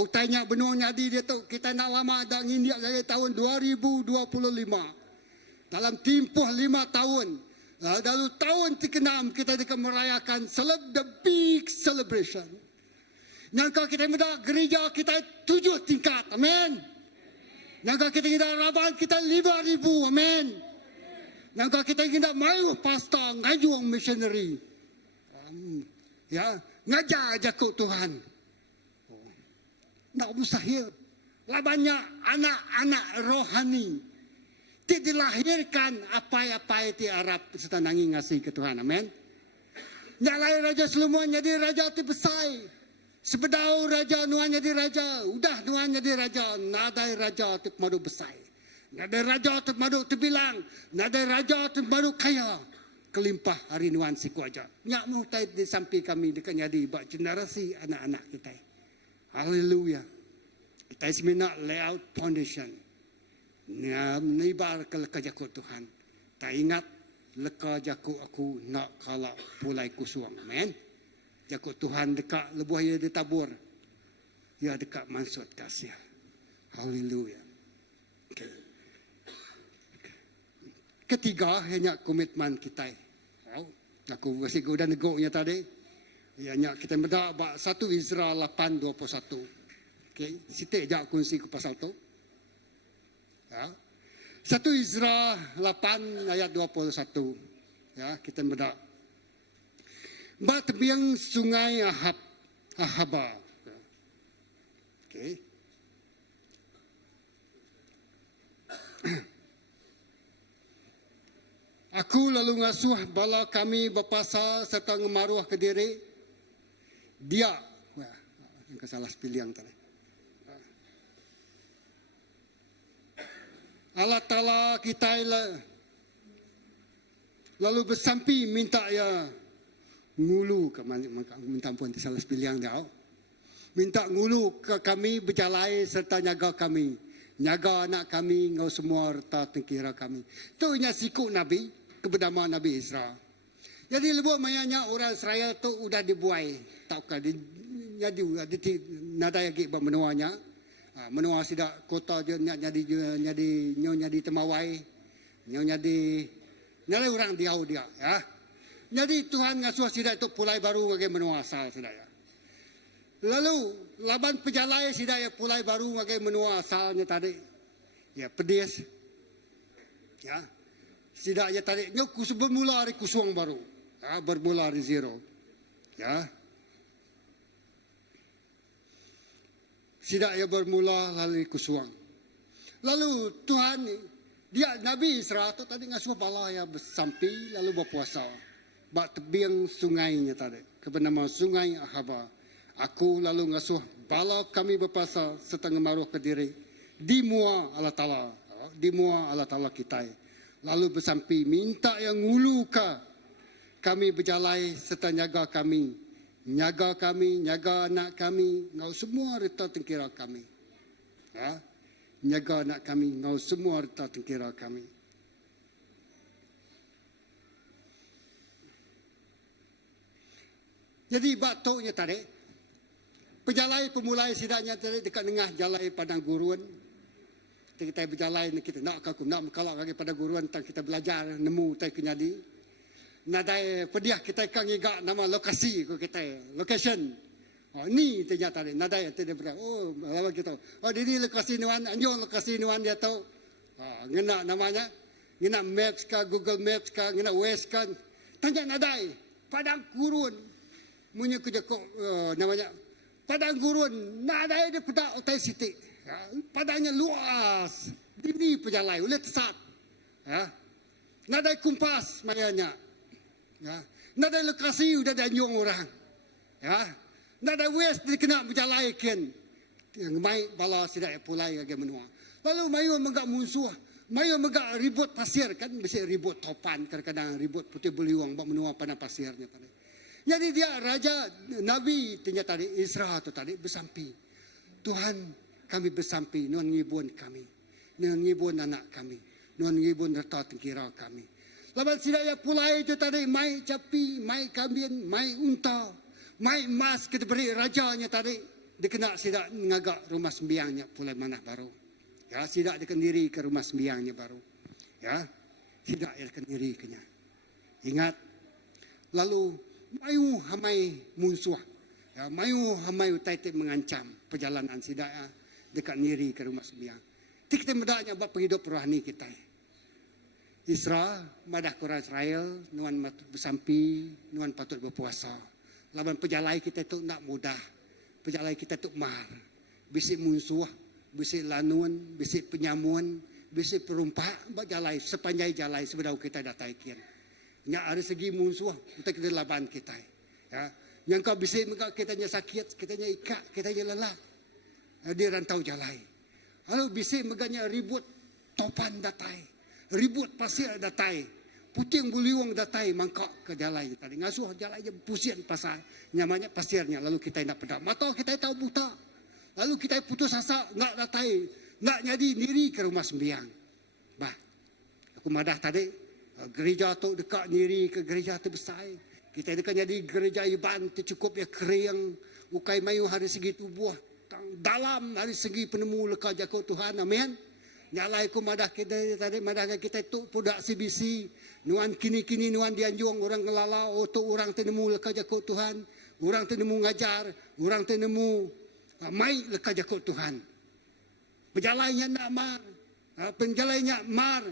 Utainya benar nyadi dia tahu. Kita nak lama dah ngindiak dari tahun 2025. Dalam tempoh 5 tahun. Lalu tahun ke-6 kita akan merayakan the big celebration. Yang kita muda gereja kita 7 tingkat. Amin. Yang kita Raban kita 5,000. Amin. Yang kita ingin mayu pastor ngajung missionary. Ya, ngajar jakut Tuhan. Nak mustahil. Labanya anak-anak rohani. Tidak dilahirkan apa-apa itu Arab serta nanging ngasih ke Tuhan. Amin. Nyalai Raja Solomon jadi raja terbesar. Sebedau raja nuan jadi raja. Udah nuan jadi raja. Nadai raja termadu besar. Nada raja termadu terbilang. Nada raja termadu kaya. Kelimpah hari nuan siku aja. Nyak muhtai di samping kami dekat jadi bak generasi anak-anak kita. Haleluya. Kita semina layout foundation. Nibar ke leka jakut Tuhan. Tak ingat leka jakut aku nak kalah pulai kusuang. Amen. Jakut Tuhan dekat lebuh ia ditabur. Ia dekat mansut kasih. Haleluya. Okay. Ketiga, hanya komitmen kita. Aku kasih goda negoknya tadi. Hanya kita mendak 1 Izra 8:21. Okay. Sitik jak kunci ke pasal tu. Ya. 1 Izra 8 ayat 21. Ya, kita mendak. Mbak tebiang sungai Ahaba. Okay. Aku lalu ngasuh bala kami berpasal serta ngemaruah ke diri. Dia. Yang salah pilih yang tadi. Allah Ta'ala kita lalu bersampi minta ya ngulu ke minta ampun salah pilihan dia. Minta ngulu ke kami berjalai serta nyaga kami. Nyaga anak kami ngau semua harta tengkira kami. Itu nya siku Nabi kepada Nabi Israel. Jadi lebih mayanya orang Israel tu udah dibuai. Taukah jadi nadai lagi menuanya. Menua sidak kota je nyadi temawai. Nyadi orang dia ya. Jadi Tuhan ngasuh sidak itu pulai baru bagi menua asal sidak ya. Lalu laban pejalai sidak ya pulai baru bagi menua asalnya tadi. Ya pedis. Ya. Sidak ya tadi nyok bermula hari kusuang baru. Ya, bermula hari zero. Ya. Sidak ya bermula hari kusuang. Lalu Tuhan dia Nabi Israel tu tadi ngasuh bala ya bersampi lalu berpuasa. Bak tebing sungainya tadi. Kebenama sungai Ahaba. Aku lalu ngasuh bala kami berpuasa setengah maruh ke diri. Di mua Allah Ta'ala. Di mua Allah Ta'ala kita. Lalu bersampi minta yang ngulu ka. Kami berjalai serta nyaga kami. Nyaga kami, nyaga anak kami. Ngau semua harta tengkira kami. Ya. Nyaga anak kami. Ngau semua harta tengkira kami. Jadi batuknya tadi. Pejalai pemulai sidaknya tadi dekat tengah jalai padang guruan. Kita berjalai kita nak kaku nak kalau lagi pada guruan tang kita belajar nemu tai kenyadi. Nadai pediah kita kang iga nama lokasi ko kita location. Oh ni ternyata tadi nadai tadi ber. Oh lama kita. Oh ini lokasi nuan anjong lokasi nuan dia tahu. Ngena namanya. Ngena Maps ka Google Maps ka ngena Waze ka. Tanya nadai padang guruan. Munye kerja ko namanya padang gurun, nak ada dia pedak utai siti. Ya, padangnya luas. Ini pejalai, boleh tesat. Ya. Nak ada kumpas mayanya. Ya. Nak ada lokasi udah ada nyong orang. Ya. Nak ada wes dia kena berjalai kian. Yang mai bala sidak pulai lagi menua. Lalu mayu megak musuh. Mayu megak ribut pasir kan bisa ribut topan kadang-kadang ribut putih beliwang bak menua pada pasirnya tadi. Jadi dia raja Nabi ternyata tadi Israel tu tadi bersampi. Tuhan kami bersampi nuan ngibun kami. Nuan ngibun anak kami. Nuan ngibun harta tengkira kami. Laban sidaya pulai itu tadi mai capi, mai kambing, mai unta, mai emas kita beri rajanya tadi. Dia kena sidak ngagak rumah sembiangnya pulai mana baru. Ya, sidak dia kendiri ke rumah sembiangnya baru. Ya, sidak dia kendiri kenya. Ingat, lalu mayu hamai musuh. Ya, mayu hamai utai-tai mengancam perjalanan sidaya dekat niri ke rumah sembiang. Kita medaknya bab penghidup rohani kita. Israel, madah kurang Israel, nuan patut bersampi, nuan patut berpuasa. Laban pejalai kita itu tak mudah. Pejalai kita itu mar. Bisik musuh, bisik lanuan, bisik penyamuan, bisik perumpak, berjalai sepanjang jalai sebelum kita datai kian. Nya ada segi musuh untuk kita laban kita. Ya. Yang kau bisik mereka kitanya sakit, kitanya ikat, kitanya lelah. Dia rantau jalai. Lalu bisik meganya ribut topan datai. Ribut pasir datai. Puting buliwang datai mangkak ke jalai tadi. Ngasuh jalai je pusing pasal namanya pasirnya. Lalu kita nak pedang. Mata kita tahu buta. Lalu kita putus asa nak datai. Nak jadi diri ke rumah sembiang. Bah. Aku madah tadi. Gereja tu dekat diri ke gereja tu besar. Kita dekat jadi gereja iban tu cukup ya kering. Ukai mayu hari segi tubuh. Dalam hari segi penemu leka jago Tuhan. Amin. Nyalai ku madah kita tadi madah kita tu pudak CBC. Nuan kini-kini nuan dianjung orang ngelala. Oh tu orang tenemu leka jago Tuhan. Orang tenemu ngajar. Orang tenemu mai leka jago Tuhan. Penjalainya nak mar. Penjalainya mar.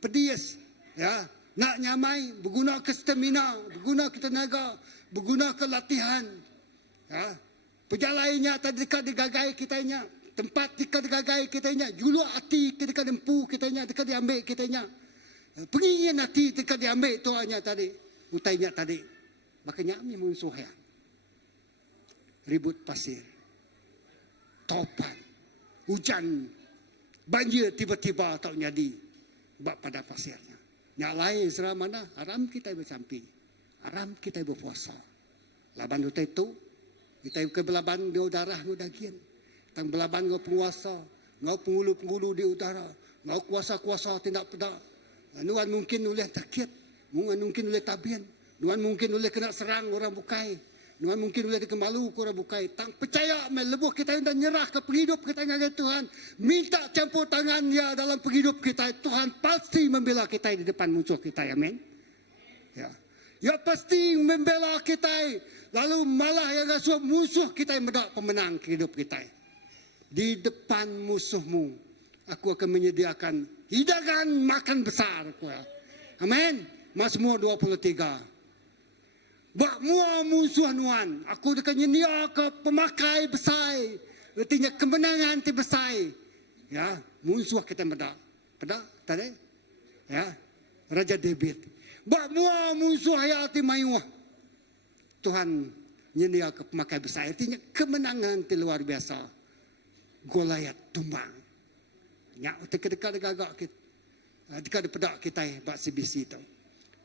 Pedis. Ya, nak nyamai, berguna ke stamina, berguna ke tenaga, berguna ke latihan. Ya, pejalainya tadi dekat digagai kitanya, tempat dekat digagai kitanya, julu hati dekat dempu kitanya, dekat diambil kitanya. Pengingin hati dekat diambil tuanya tadi, utainya tadi. Makanya kami musuh ya. Ribut pasir, topan, hujan, Banjir tiba-tiba tak jadi bak pada pasirnya. Yang lain serah mana haram kita bersampi. Haram kita berpuasa. Laban itu kita ke belaban di udara nu dagian. Tang belaban ngau penguasa, ngau penghulu-penghulu di udara, ngau kuasa-kuasa tindak pedak. Nuan mungkin oleh takit, nuan mungkin oleh tabian, nuan mungkin oleh kena serang orang bukai, nuan mungkin oleh dikemalu ke orang bukai. Tang percaya melebuh kita dan nyerah ke penghidup kita dengan Tuhan. Minta campur tangan dia dalam penghidup kita. Tuhan pasti membela kita di depan musuh kita. Amin. Ya. Ya pasti membela kita. Lalu malah yang rasuah musuh kita yang mendak pemenang kehidup kita. Di depan musuhmu, aku akan menyediakan hidangan makan besar. Amin. Mazmur 23. Bak mua musuh nuan, aku akan nyedia ke pemakai besar. Artinya kemenangan ti besar. Ya, musuh kita mendak. Pedak tadi? Ya, Raja David. Bak mua musuh hayati mayuah. Tuhan nyedia ke pemakai besar. Artinya kemenangan ti luar biasa. Goliat tumbang. Ya, dekat-dekat gagak kita. Dekat pedak kita bak CBC tu.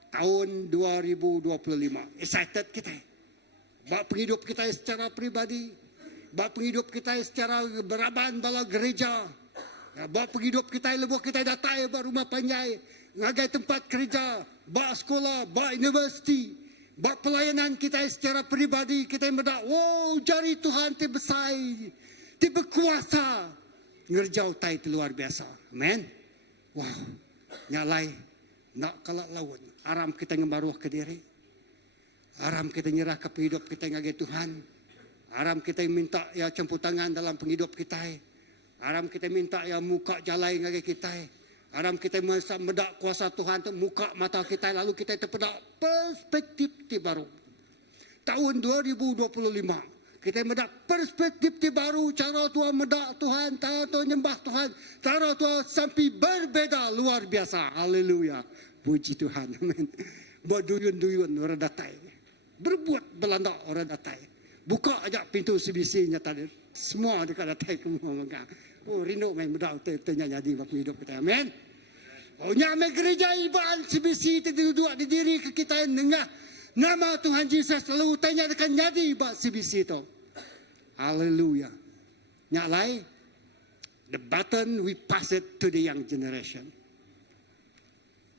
Tahun 2025. Excited kita. Bak penghidup kita secara pribadi. Bak penghidup kita secara beraban bala gereja. Ya, bak penghidup kita lebuh kita datai bak rumah panjai. Ngagai tempat kerja. Bak sekolah. Bak universiti. Bak pelayanan kita secara pribadi. Kita mendak. Oh, jari Tuhan ti besar. Ti berkuasa. Ngerjau tai ti luar biasa. Amen. Wow. Nyalai. Nak kalak lawan. Aram kita ngembaruh ke diri. Aram kita nyerah ke penghidup kita ngagai Tuhan. Aram kita minta ya campur tangan dalam penghidup kita. Aram kita minta ya muka jalan ngagai kita. Aram kita masa medak kuasa Tuhan tu muka mata kita. Lalu kita terpedak perspektif ti baru. Tahun 2025. Kita mendak perspektif ti baru. Cara Tuhan medak Tuhan. Cara Tuhan nyembah Tuhan. Cara Tuhan sampai berbeza luar biasa. Haleluya. Puji Tuhan. Amin. Berduyun-duyun orang datai. Berbuat belanda orang datai. Buka aja pintu CBC-nya tadi. Semua dekat datai kemana-mana. Oh, rindu main medak. Tanya jadi waktu hidup kita. Amin. Oh, nyamai gereja ibaan CBC itu duduk di diri kita yang dengar. Nama Tuhan Yesus lalu tanya dekat jadi buat CBC itu. Haleluya. Nyalai. The button we pass it to the young generation.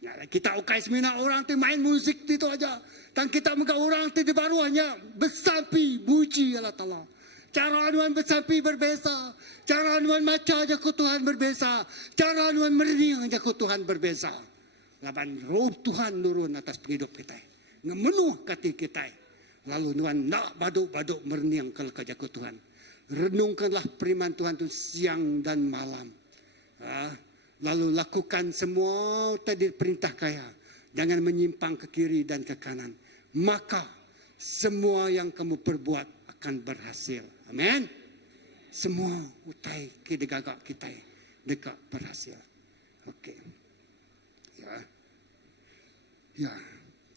Nyalai kita ukai semina orang tu main musik itu aja. Dan kita muka orang tu di baru hanya bersampi puji Allah Ta'ala. Cara anuan bersampi berbeza. Cara anuan maca aja ke Tuhan berbeza. Cara anuan meriang aja ke Tuhan berbeza. Laban roh Tuhan turun atas hidup kita. Ngemenuh kati kita. Lalu nuan nak baduk-baduk merniang ke kajaku Tuhan. Renungkanlah firman Tuhan itu siang dan malam. Lalu lakukan semua tadi perintah kaya. Jangan menyimpang ke kiri dan ke kanan. Maka semua yang kamu perbuat akan berhasil. Amin. Semua utai kita gagak kita dekat berhasil. Okey. Ya. Ya.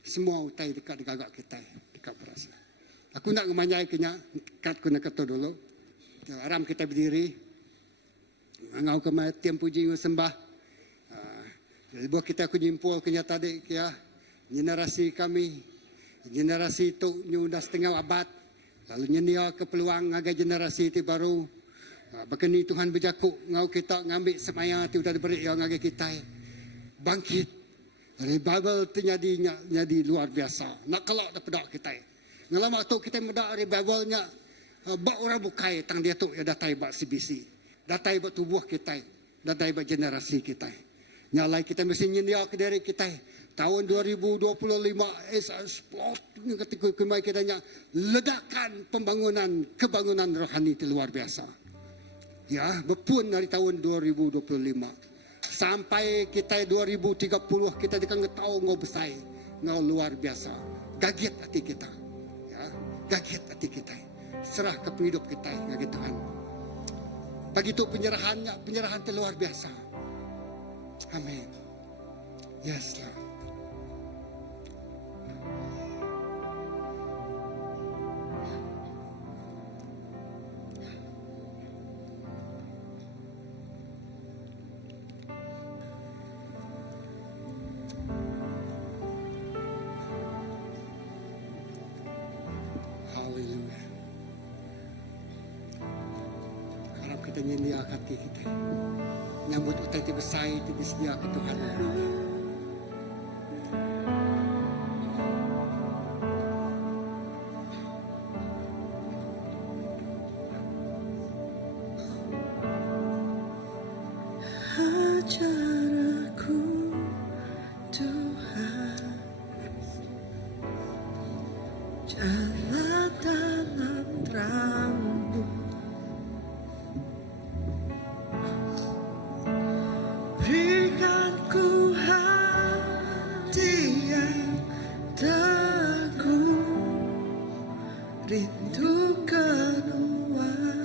Semua utai dekat gagak kita dekat berhasil. Aku nak ngemanyai kenya kat ku nak kata dulu. Aram kita berdiri. Ngau kematian puji sembah. Lepas kita aku jimpul kenya tadi ya. Generasi kami, generasi itu sudah setengah abad. Lalu nyendia ke peluang ngagai generasi itu baru. Bahkan ni Tuhan berjakuk ngau kita ngambil semaya itu sudah diberi yang ngagai kita. Bangkit. Revival itu jadi luar biasa. Nak kalak dapat kita. Ngelama tu kita mendak revivalnya. Bak orang bukai tang dia tu ya datai bak CBC. Datai bak tubuh kita. Datai bak generasi kita. Nyalai kita mesti nyendia ke diri kita. Tahun 2025 explode ketika kemai kita ledakan pembangunan kebangunan rohani itu luar biasa. Ya, berpun dari tahun 2025. Sampai kita 2030 kita akan tahu ngau besar, ngau luar biasa. Gaget hati kita. Ya, gaget hati kita. Serah ke hidup kita ngagi Tuhan. Begitu penyerahan itu luar biasa. Amin. Yes, Lord. hati kita. Nyambut utai ti besai ti disdia ke Tuhan. Ajar aku Tuhan jalan dalam terang-Mu, berikan ku hati yang teguh, rindu keluar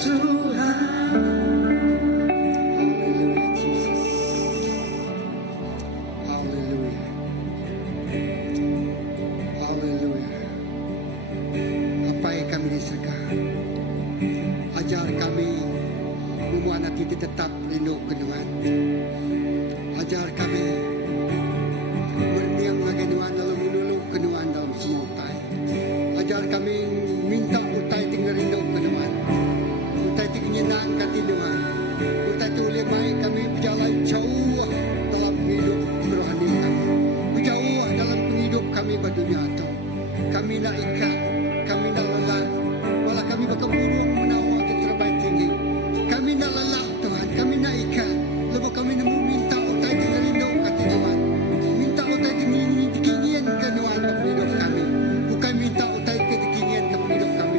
Tuhan. Haleluya, Jesus. Haleluya. Haleluya. Apa yang kami diserahkan, ajar kami memuat hati tetap rindu ke Tuhan. Ajar kami berdiam lagi Tuhan dalam menolong ke Tuhan dalam semua utai. Ajar kami minta utai tinggal rindu ke Tuhan. Utai tinggal nyenang kati Tuhan. Utai tu oleh baik kami berjalan jauh dalam hidup rohani kami. Berjauh dalam penghidup kami pada dunia itu. Kami nak ikat, kami nak lelah. Malah kami bakal burung menawar ke terbaik tinggi. Kami nak lelah Tuhan, kami nak ikat. Lepas kami nak minta utai tinggal rindu kati Tuhan. Minta utai tinggal dikingin ke Tuhan dalam hidup kami. Bukan minta utai ke dikingin dalam hidup kami.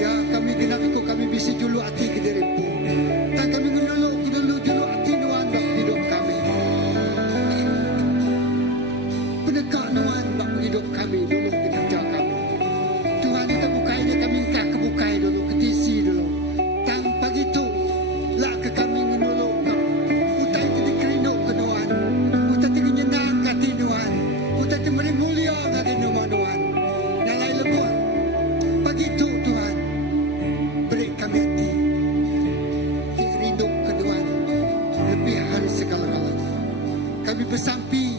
Ya kami kenapa kau kami bisa julu hati ke diri pun. Tak kami menolak dulu julu hati Tuhan dalam hidup kami. Pendekat Tuhan dalam hidup kami dulu kerja kami. Tuhan kita bukainya kami engkau kebukai dulu, ketisi dulu. Tanpa gitu lah ke kami menolak. Utai itu dikerinuk ke Tuhan. Utai itu nyenang kati Tuhan. Utai itu beri mulia kati Tuhan. Nalai lebuat. Begitu Tuhan. Beri kami hati. Rindu ke Tuhan. Lebihan segala-galanya. Kami bersampi.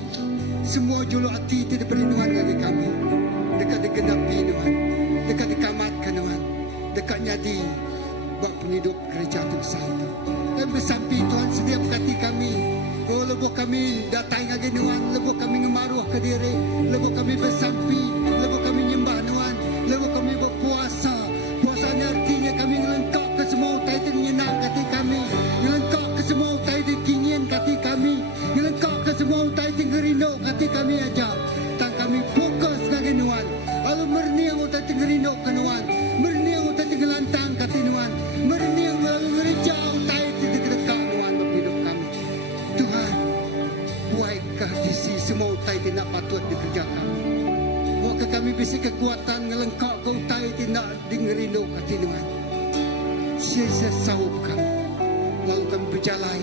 Semua julu hati tidak perlindungan bagi kami. Dekat digenapi Tuhan. Dekat dikamatkan Tuhan. Dekat nyadi. Buat penghidup gereja besar itu. Dan bersampi Tuhan setiap hati kami. Oh lebuh kami datang lagi Tuhan. Lebuh kami ngemaruh ke diri. Lebuh kami bersampi. Lebuh kami nyembah Tuhan. Lebuh kami berpuasa. Puasanya artinya kami ngelengkap ke semua utai itu nyenang hati kami. Ngelengkap ke semua utai itu kingin hati kami. Ngelengkap ke semua utai itu ngerindu hati kami aja. Dan kami fokus lagi Tuhan. Lalu murni yang utai itu ngerindu ke Tuhan. Murni yang utai itu ngelantang hati Tuhan. Murni yang lalu ngereja utai itu dekat Tuhan dalam hidup kami. Tuhan, buatkah isi semua utai itu nak patut dikerjakan. Buatkah kami bisa kekuatan ngelengkap ke utai itu nak ngerindu hati Tuhan. Sia-sia sahut kami. Lalu kami berjalan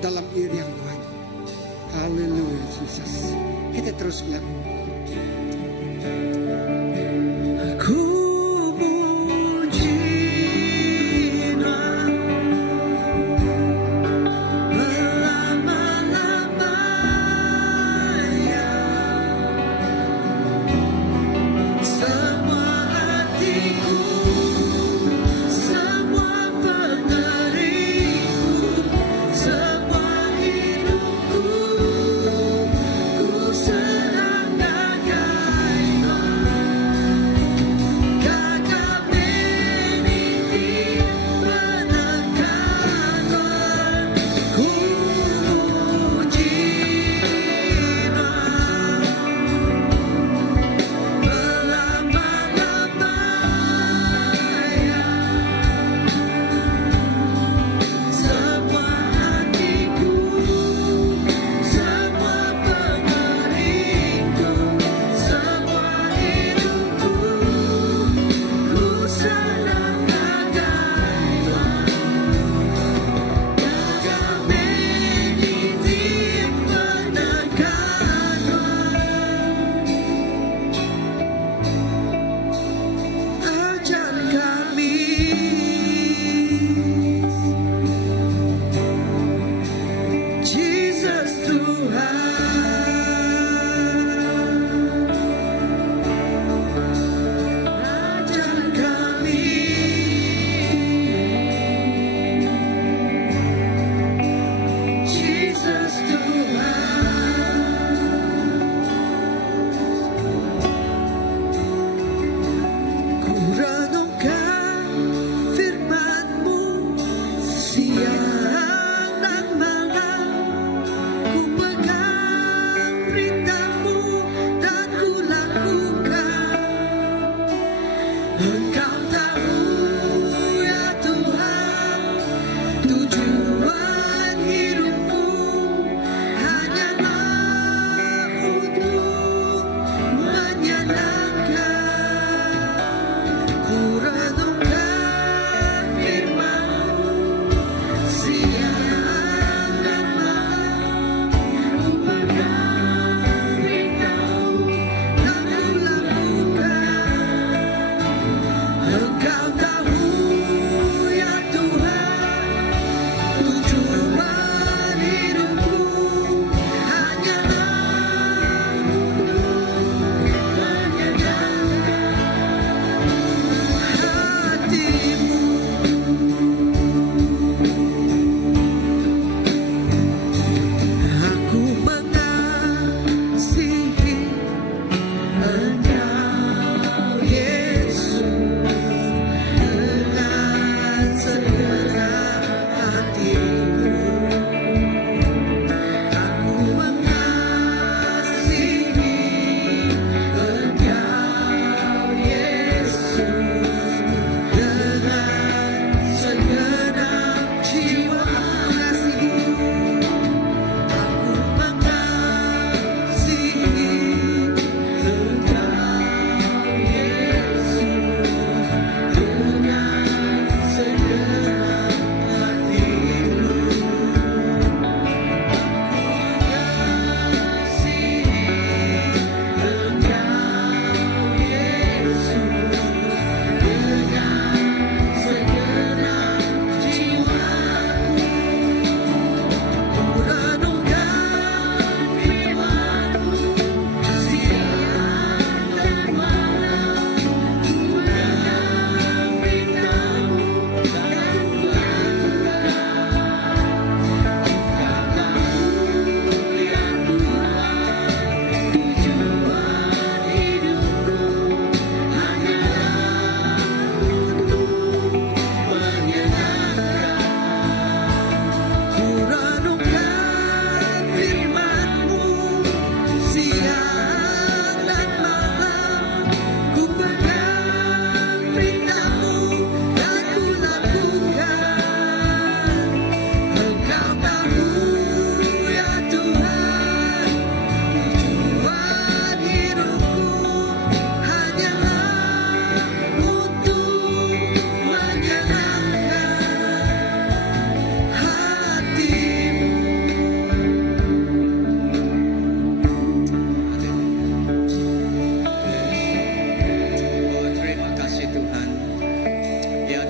dalam iriang Tuhan. Haleluya, Jesus. Kita terus bilang. Aku muji Tuhan berlama-lamanya. Semua hatiku, semua pengeriku, semua hidupku, ku serahkan Kurang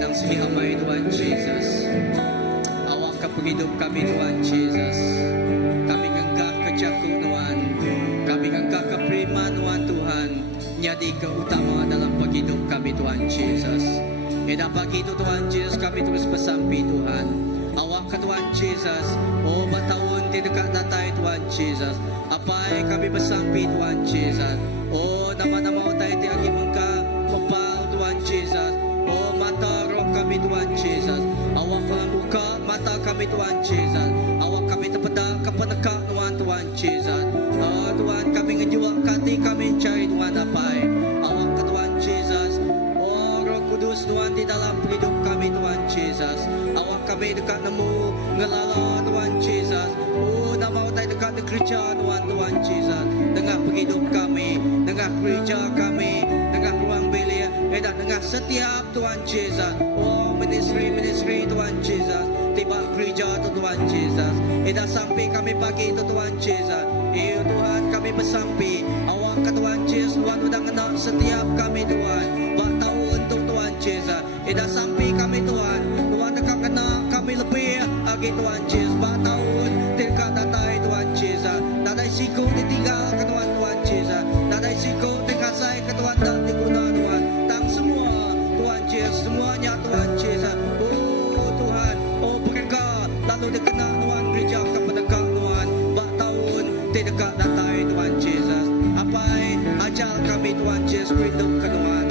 ng sihamay Tuhan Jesus. Awak ka paghidup kami Tuhan Jesus. Kami enggak kejaku Tuhan. Kami enggak keprima Tuhan. Jadi keutama dalam paghidup kami Tuhan Jesus. Eda pagi itu Tuhan Jesus kami terus bersampi Tuhan. Awak ke Tuhan Jesus. Oh bertahun di dekat datai Tuhan Jesus. Apa yang kami bersampi Tuhan Jesus. Oh nama-nama otai di agi mengka mempal Tuhan Jesus. Oh mata roh kami Tuhan Jesus. Awak telah buka mata kami Tuhan Jesus. Awak kami terpedak ke penekak Tuhan Jesus. Oh Tuhan kami ngejual hati kami cari Tuhan apa. Awak ke Tuhan Jesus. Kudus Tuhan di dalam hidup kami Tuhan Jesus. Awak kami dekat nemu ngelala Tuhan Jesus. Oh nama utai dekat kerja Tuhan Jesus. Dengan hidup kami, dengan kerja kami, dengan ruang bilik, dan dengan setiap Tuhan Jesus. Oh ministry Tuhan Jesus. Tiba kerja tu Tuhan Jesus. Dan sampai kami pagi itu Tuhan Jesus. Tuhan kami bersampi. Awak ke Tuhan Jesus. Tuhan sudah kenal setiap kami Tuhan. Tahun untuk Tuhan Jesus. Dah sampai kami Tuhan. Tuhan dekat kena kami lebih lagi Tuhan Jesus. Tahun dekat datai Tuhan Jesus. Datai siku ditinggal ke Tuhan Jesus. Datai siku dekat saya ke Tuhan tak diguna Tuhan. Tang semua Tuhan Jesus. Semuanya Tuhan Jesus. Oh Tuhan. Oh mereka lalu dikenal Tuhan gereja kepada Tuhan. Tahun dekat datai Tuhan Jesus. Apa ajal kami Tuhan Jesus hidup ke Tuhan.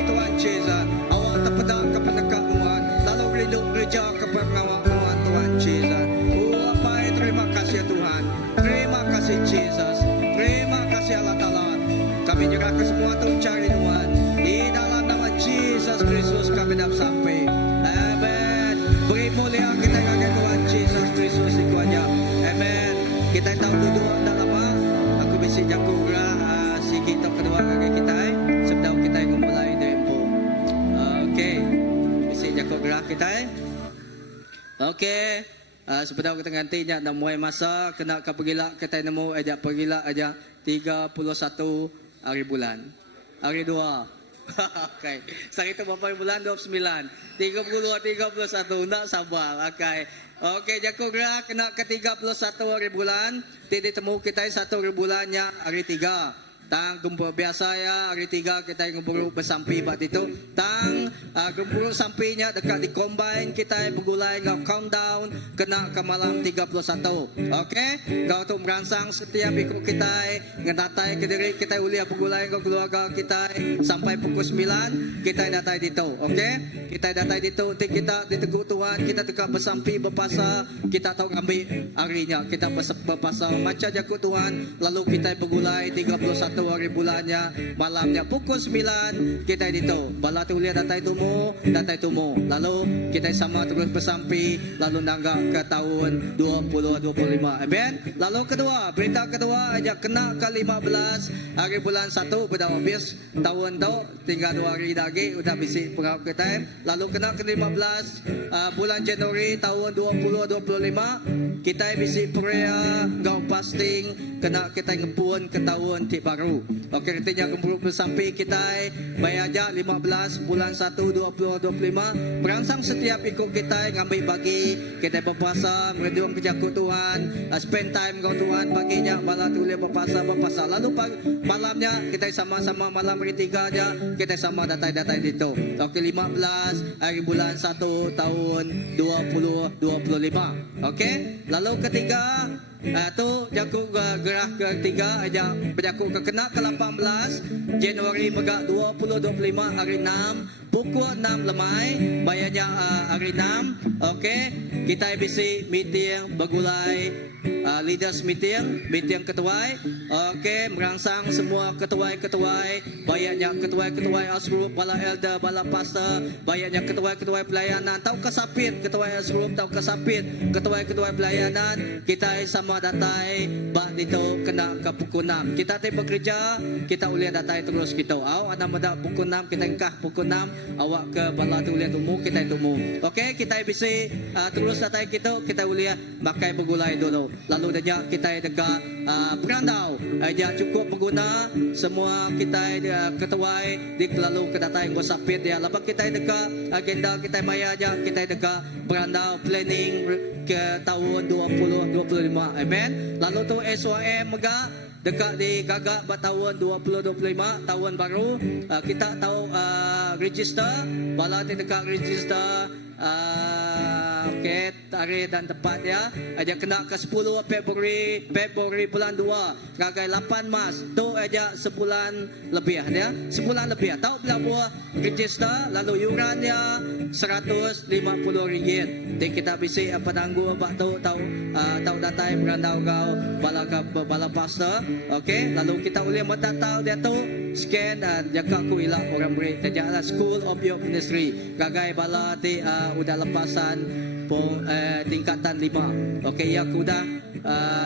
Tuhan Jesus, awak terpedang kepada Tuhan, lalu hidup gereja kepada Tuhan Tuhan Jesus. Oh apa terima kasih Tuhan, terima kasih Jesus, terima kasih Allah Taala. Kami juga ke semua cari Tuhan di dalam nama Jesus Kristus kami dah sampai. Amen. Beri mulia kita kepada Tuhan Jesus Kristus itu aja. Amen. Kita tahu duduk dalam aku bisa jago si kita kedua kaki kita sebelum kita mulai. Jago gerak kita Okey. Sebentar kita gantinya dah mulai masa kena ke pergila kita nemu aja pergila aja 31 hari bulan. Hari 2. Okey. Hari itu berapa bulan 29. 30 31 nak sabar. Okey. Okey jago gerak kena ke 31 hari bulan. Titik temu kita 1 hari bulannya hari 3. Tang gembur biasa ya hari 3 kita gembur bersampi bat itu. Tang gembur sampinya dekat di combine kita bergulai ngau countdown kena ke malam 31. Okey, kau tu merangsang setiap ikut kita ngedatai ke diri kita ulia bergulai ngau keluarga kita sampai pukul 9 kita datai di tu. Okey, kita datai di tu nanti kita ditegur Tuhan kita dekat bersampi berpasa kita tahu ambil harinya kita berpasa macam jago Tuhan lalu kita bergulai 31 hari bulannya malamnya pukul 9 kita di tu bala tu lihat datai tumu lalu kita sama terus bersampi lalu nanggak ke tahun 2025. Amen. Lalu kedua berita kedua aja kena ke 15 hari bulan 1 pada habis tahun tu tinggal 2 hari lagi udah bisi pengau kita lalu kena ke 15 bulan Januari tahun 2025 kita bisi prayer gau fasting kena kita ngepun ke tahun baru. Okey artinya gembur bersampai kita bayar aja 15 bulan 1 2025 berangsang setiap ikut kita ngambil bagi kita berpuasa merenung kejaku Tuhan spend time kau Tuhan baginya malah tulis berpuasa lalu malamnya kita sama-sama malam hari 3 aja kita sama datai-datai itu. Okey 15 hari bulan 1 tahun 2025. Okey lalu ketiga tu jaku gerak ketiga aja berjaku ke kena ke 18 Januari megak 2025 hari 6 pukul 6 lemai bayarnya hari 6. Okey kita bisi meeting bergulai leaders meeting ketuai. Okey merangsang semua ketuai bayarnya ketuai asgroup bala elder bala pastor bayarnya ketuai pelayanan tahu kesapit ketuai asgroup tahu kesapit ketuai pelayanan kita sama datai bak itu kena ke pukul 6 kita bekerja kita uliah datai terus kita ada meda pukul 6 kita engkah pukul 6 awak ke bala tu lihat tumu kita tumu. Okey, kita bisa terus datang kita ulia makai begulai dulu. Lalu dia kita dekat Perandau. Dia cukup pengguna semua kita ketuai di lalu kedatangan gosapit dia. Lepas kita dekat agenda kita maya aja kita dekat Perandau planning ke tahun 2025. Amen. Lalu tu SOM mega dekat di Gagak tahun 2025 tahun baru kita tahu register bala dekat register okey tarikh dan tempat dia aja kena ke 10 Februari bulan 2 gagai 8 Mac tu aja sebulan lebih dia sebulan lebih tahu berapa register lalu yuran dia RM150 jadi kita bisa penangguh apa tahu datai berandau kau bala pastor okey lalu kita boleh tahu dia tu scan dan jaga ku ilah orang murid terjadi School of Your Ministry gagai bala di udah lepasan tingkatan 5. Okey ya kuda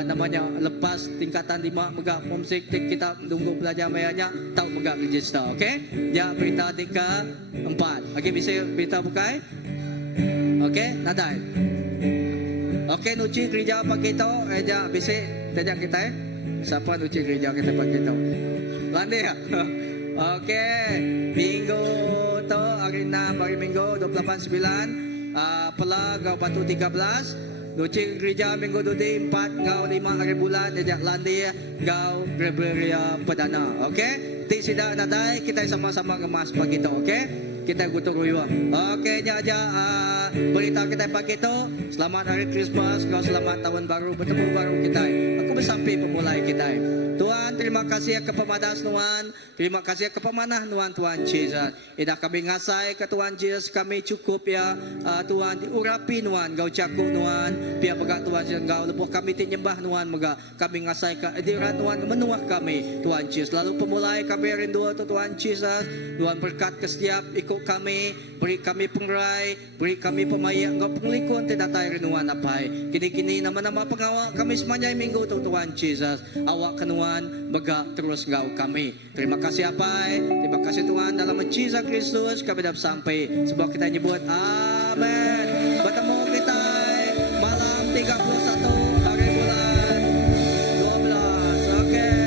namanya lepas tingkatan 5 megak pomsik kita tunggu belajar bayarnya tahu megak register. Okey ya berita tika 4. Okey bisa berita bukai. Okey nadai. Okey nuci gereja pagi tu aja bisa tajak kita siapa nuci gereja kita pagi tu landai ya. Okey minggu tu hari 6 hari minggu 28/9 Pela gau batu 13 Nuci gereja minggu dudi 4 gau 5 hari bulan Jajak landi gau Greberia Perdana. Okey ti sida nadai kita sama-sama ngemas pagi tu. Okey kita gutuk ruyuh. Okey aja berita kita pagi tu selamat hari Christmas gau selamat tahun baru bertemu baru kita. Aku bersampai pemulai kita. Tuhan terima kasih ke pemadas Tuhan. Terima kasih ke pemanah Tuhan Jesus. Ida kami ngasai ke Tuhan Jesus kami cukup ya Tuhan diurapi Tuhan gau cakup Tuhan. Biar begak Tuhan Jesus gau lebuh kami tinyembah Tuhan mega kami ngasai ke adiran Tuhan menuah kami Tuhan Jesus. Lalu pemulai kami rindu tu Tuhan Jesus. Tuhan berkat ke setiap ikut kami, beri kami pengrai, beri kami pemayak gau penglikun tidak tahu rinduan apai. Kini-kini nama-nama pengawal kami sepanjang minggu tu Tuhan Jesus. Awak kenuan begak terus gau kami. Terima kasih apai. Terima kasih Tuhan dalam Jesus Kristus kami dapat sampai sebab kita nyebut amin. Bertemu kita malam 31 hari bulan 12. Okey.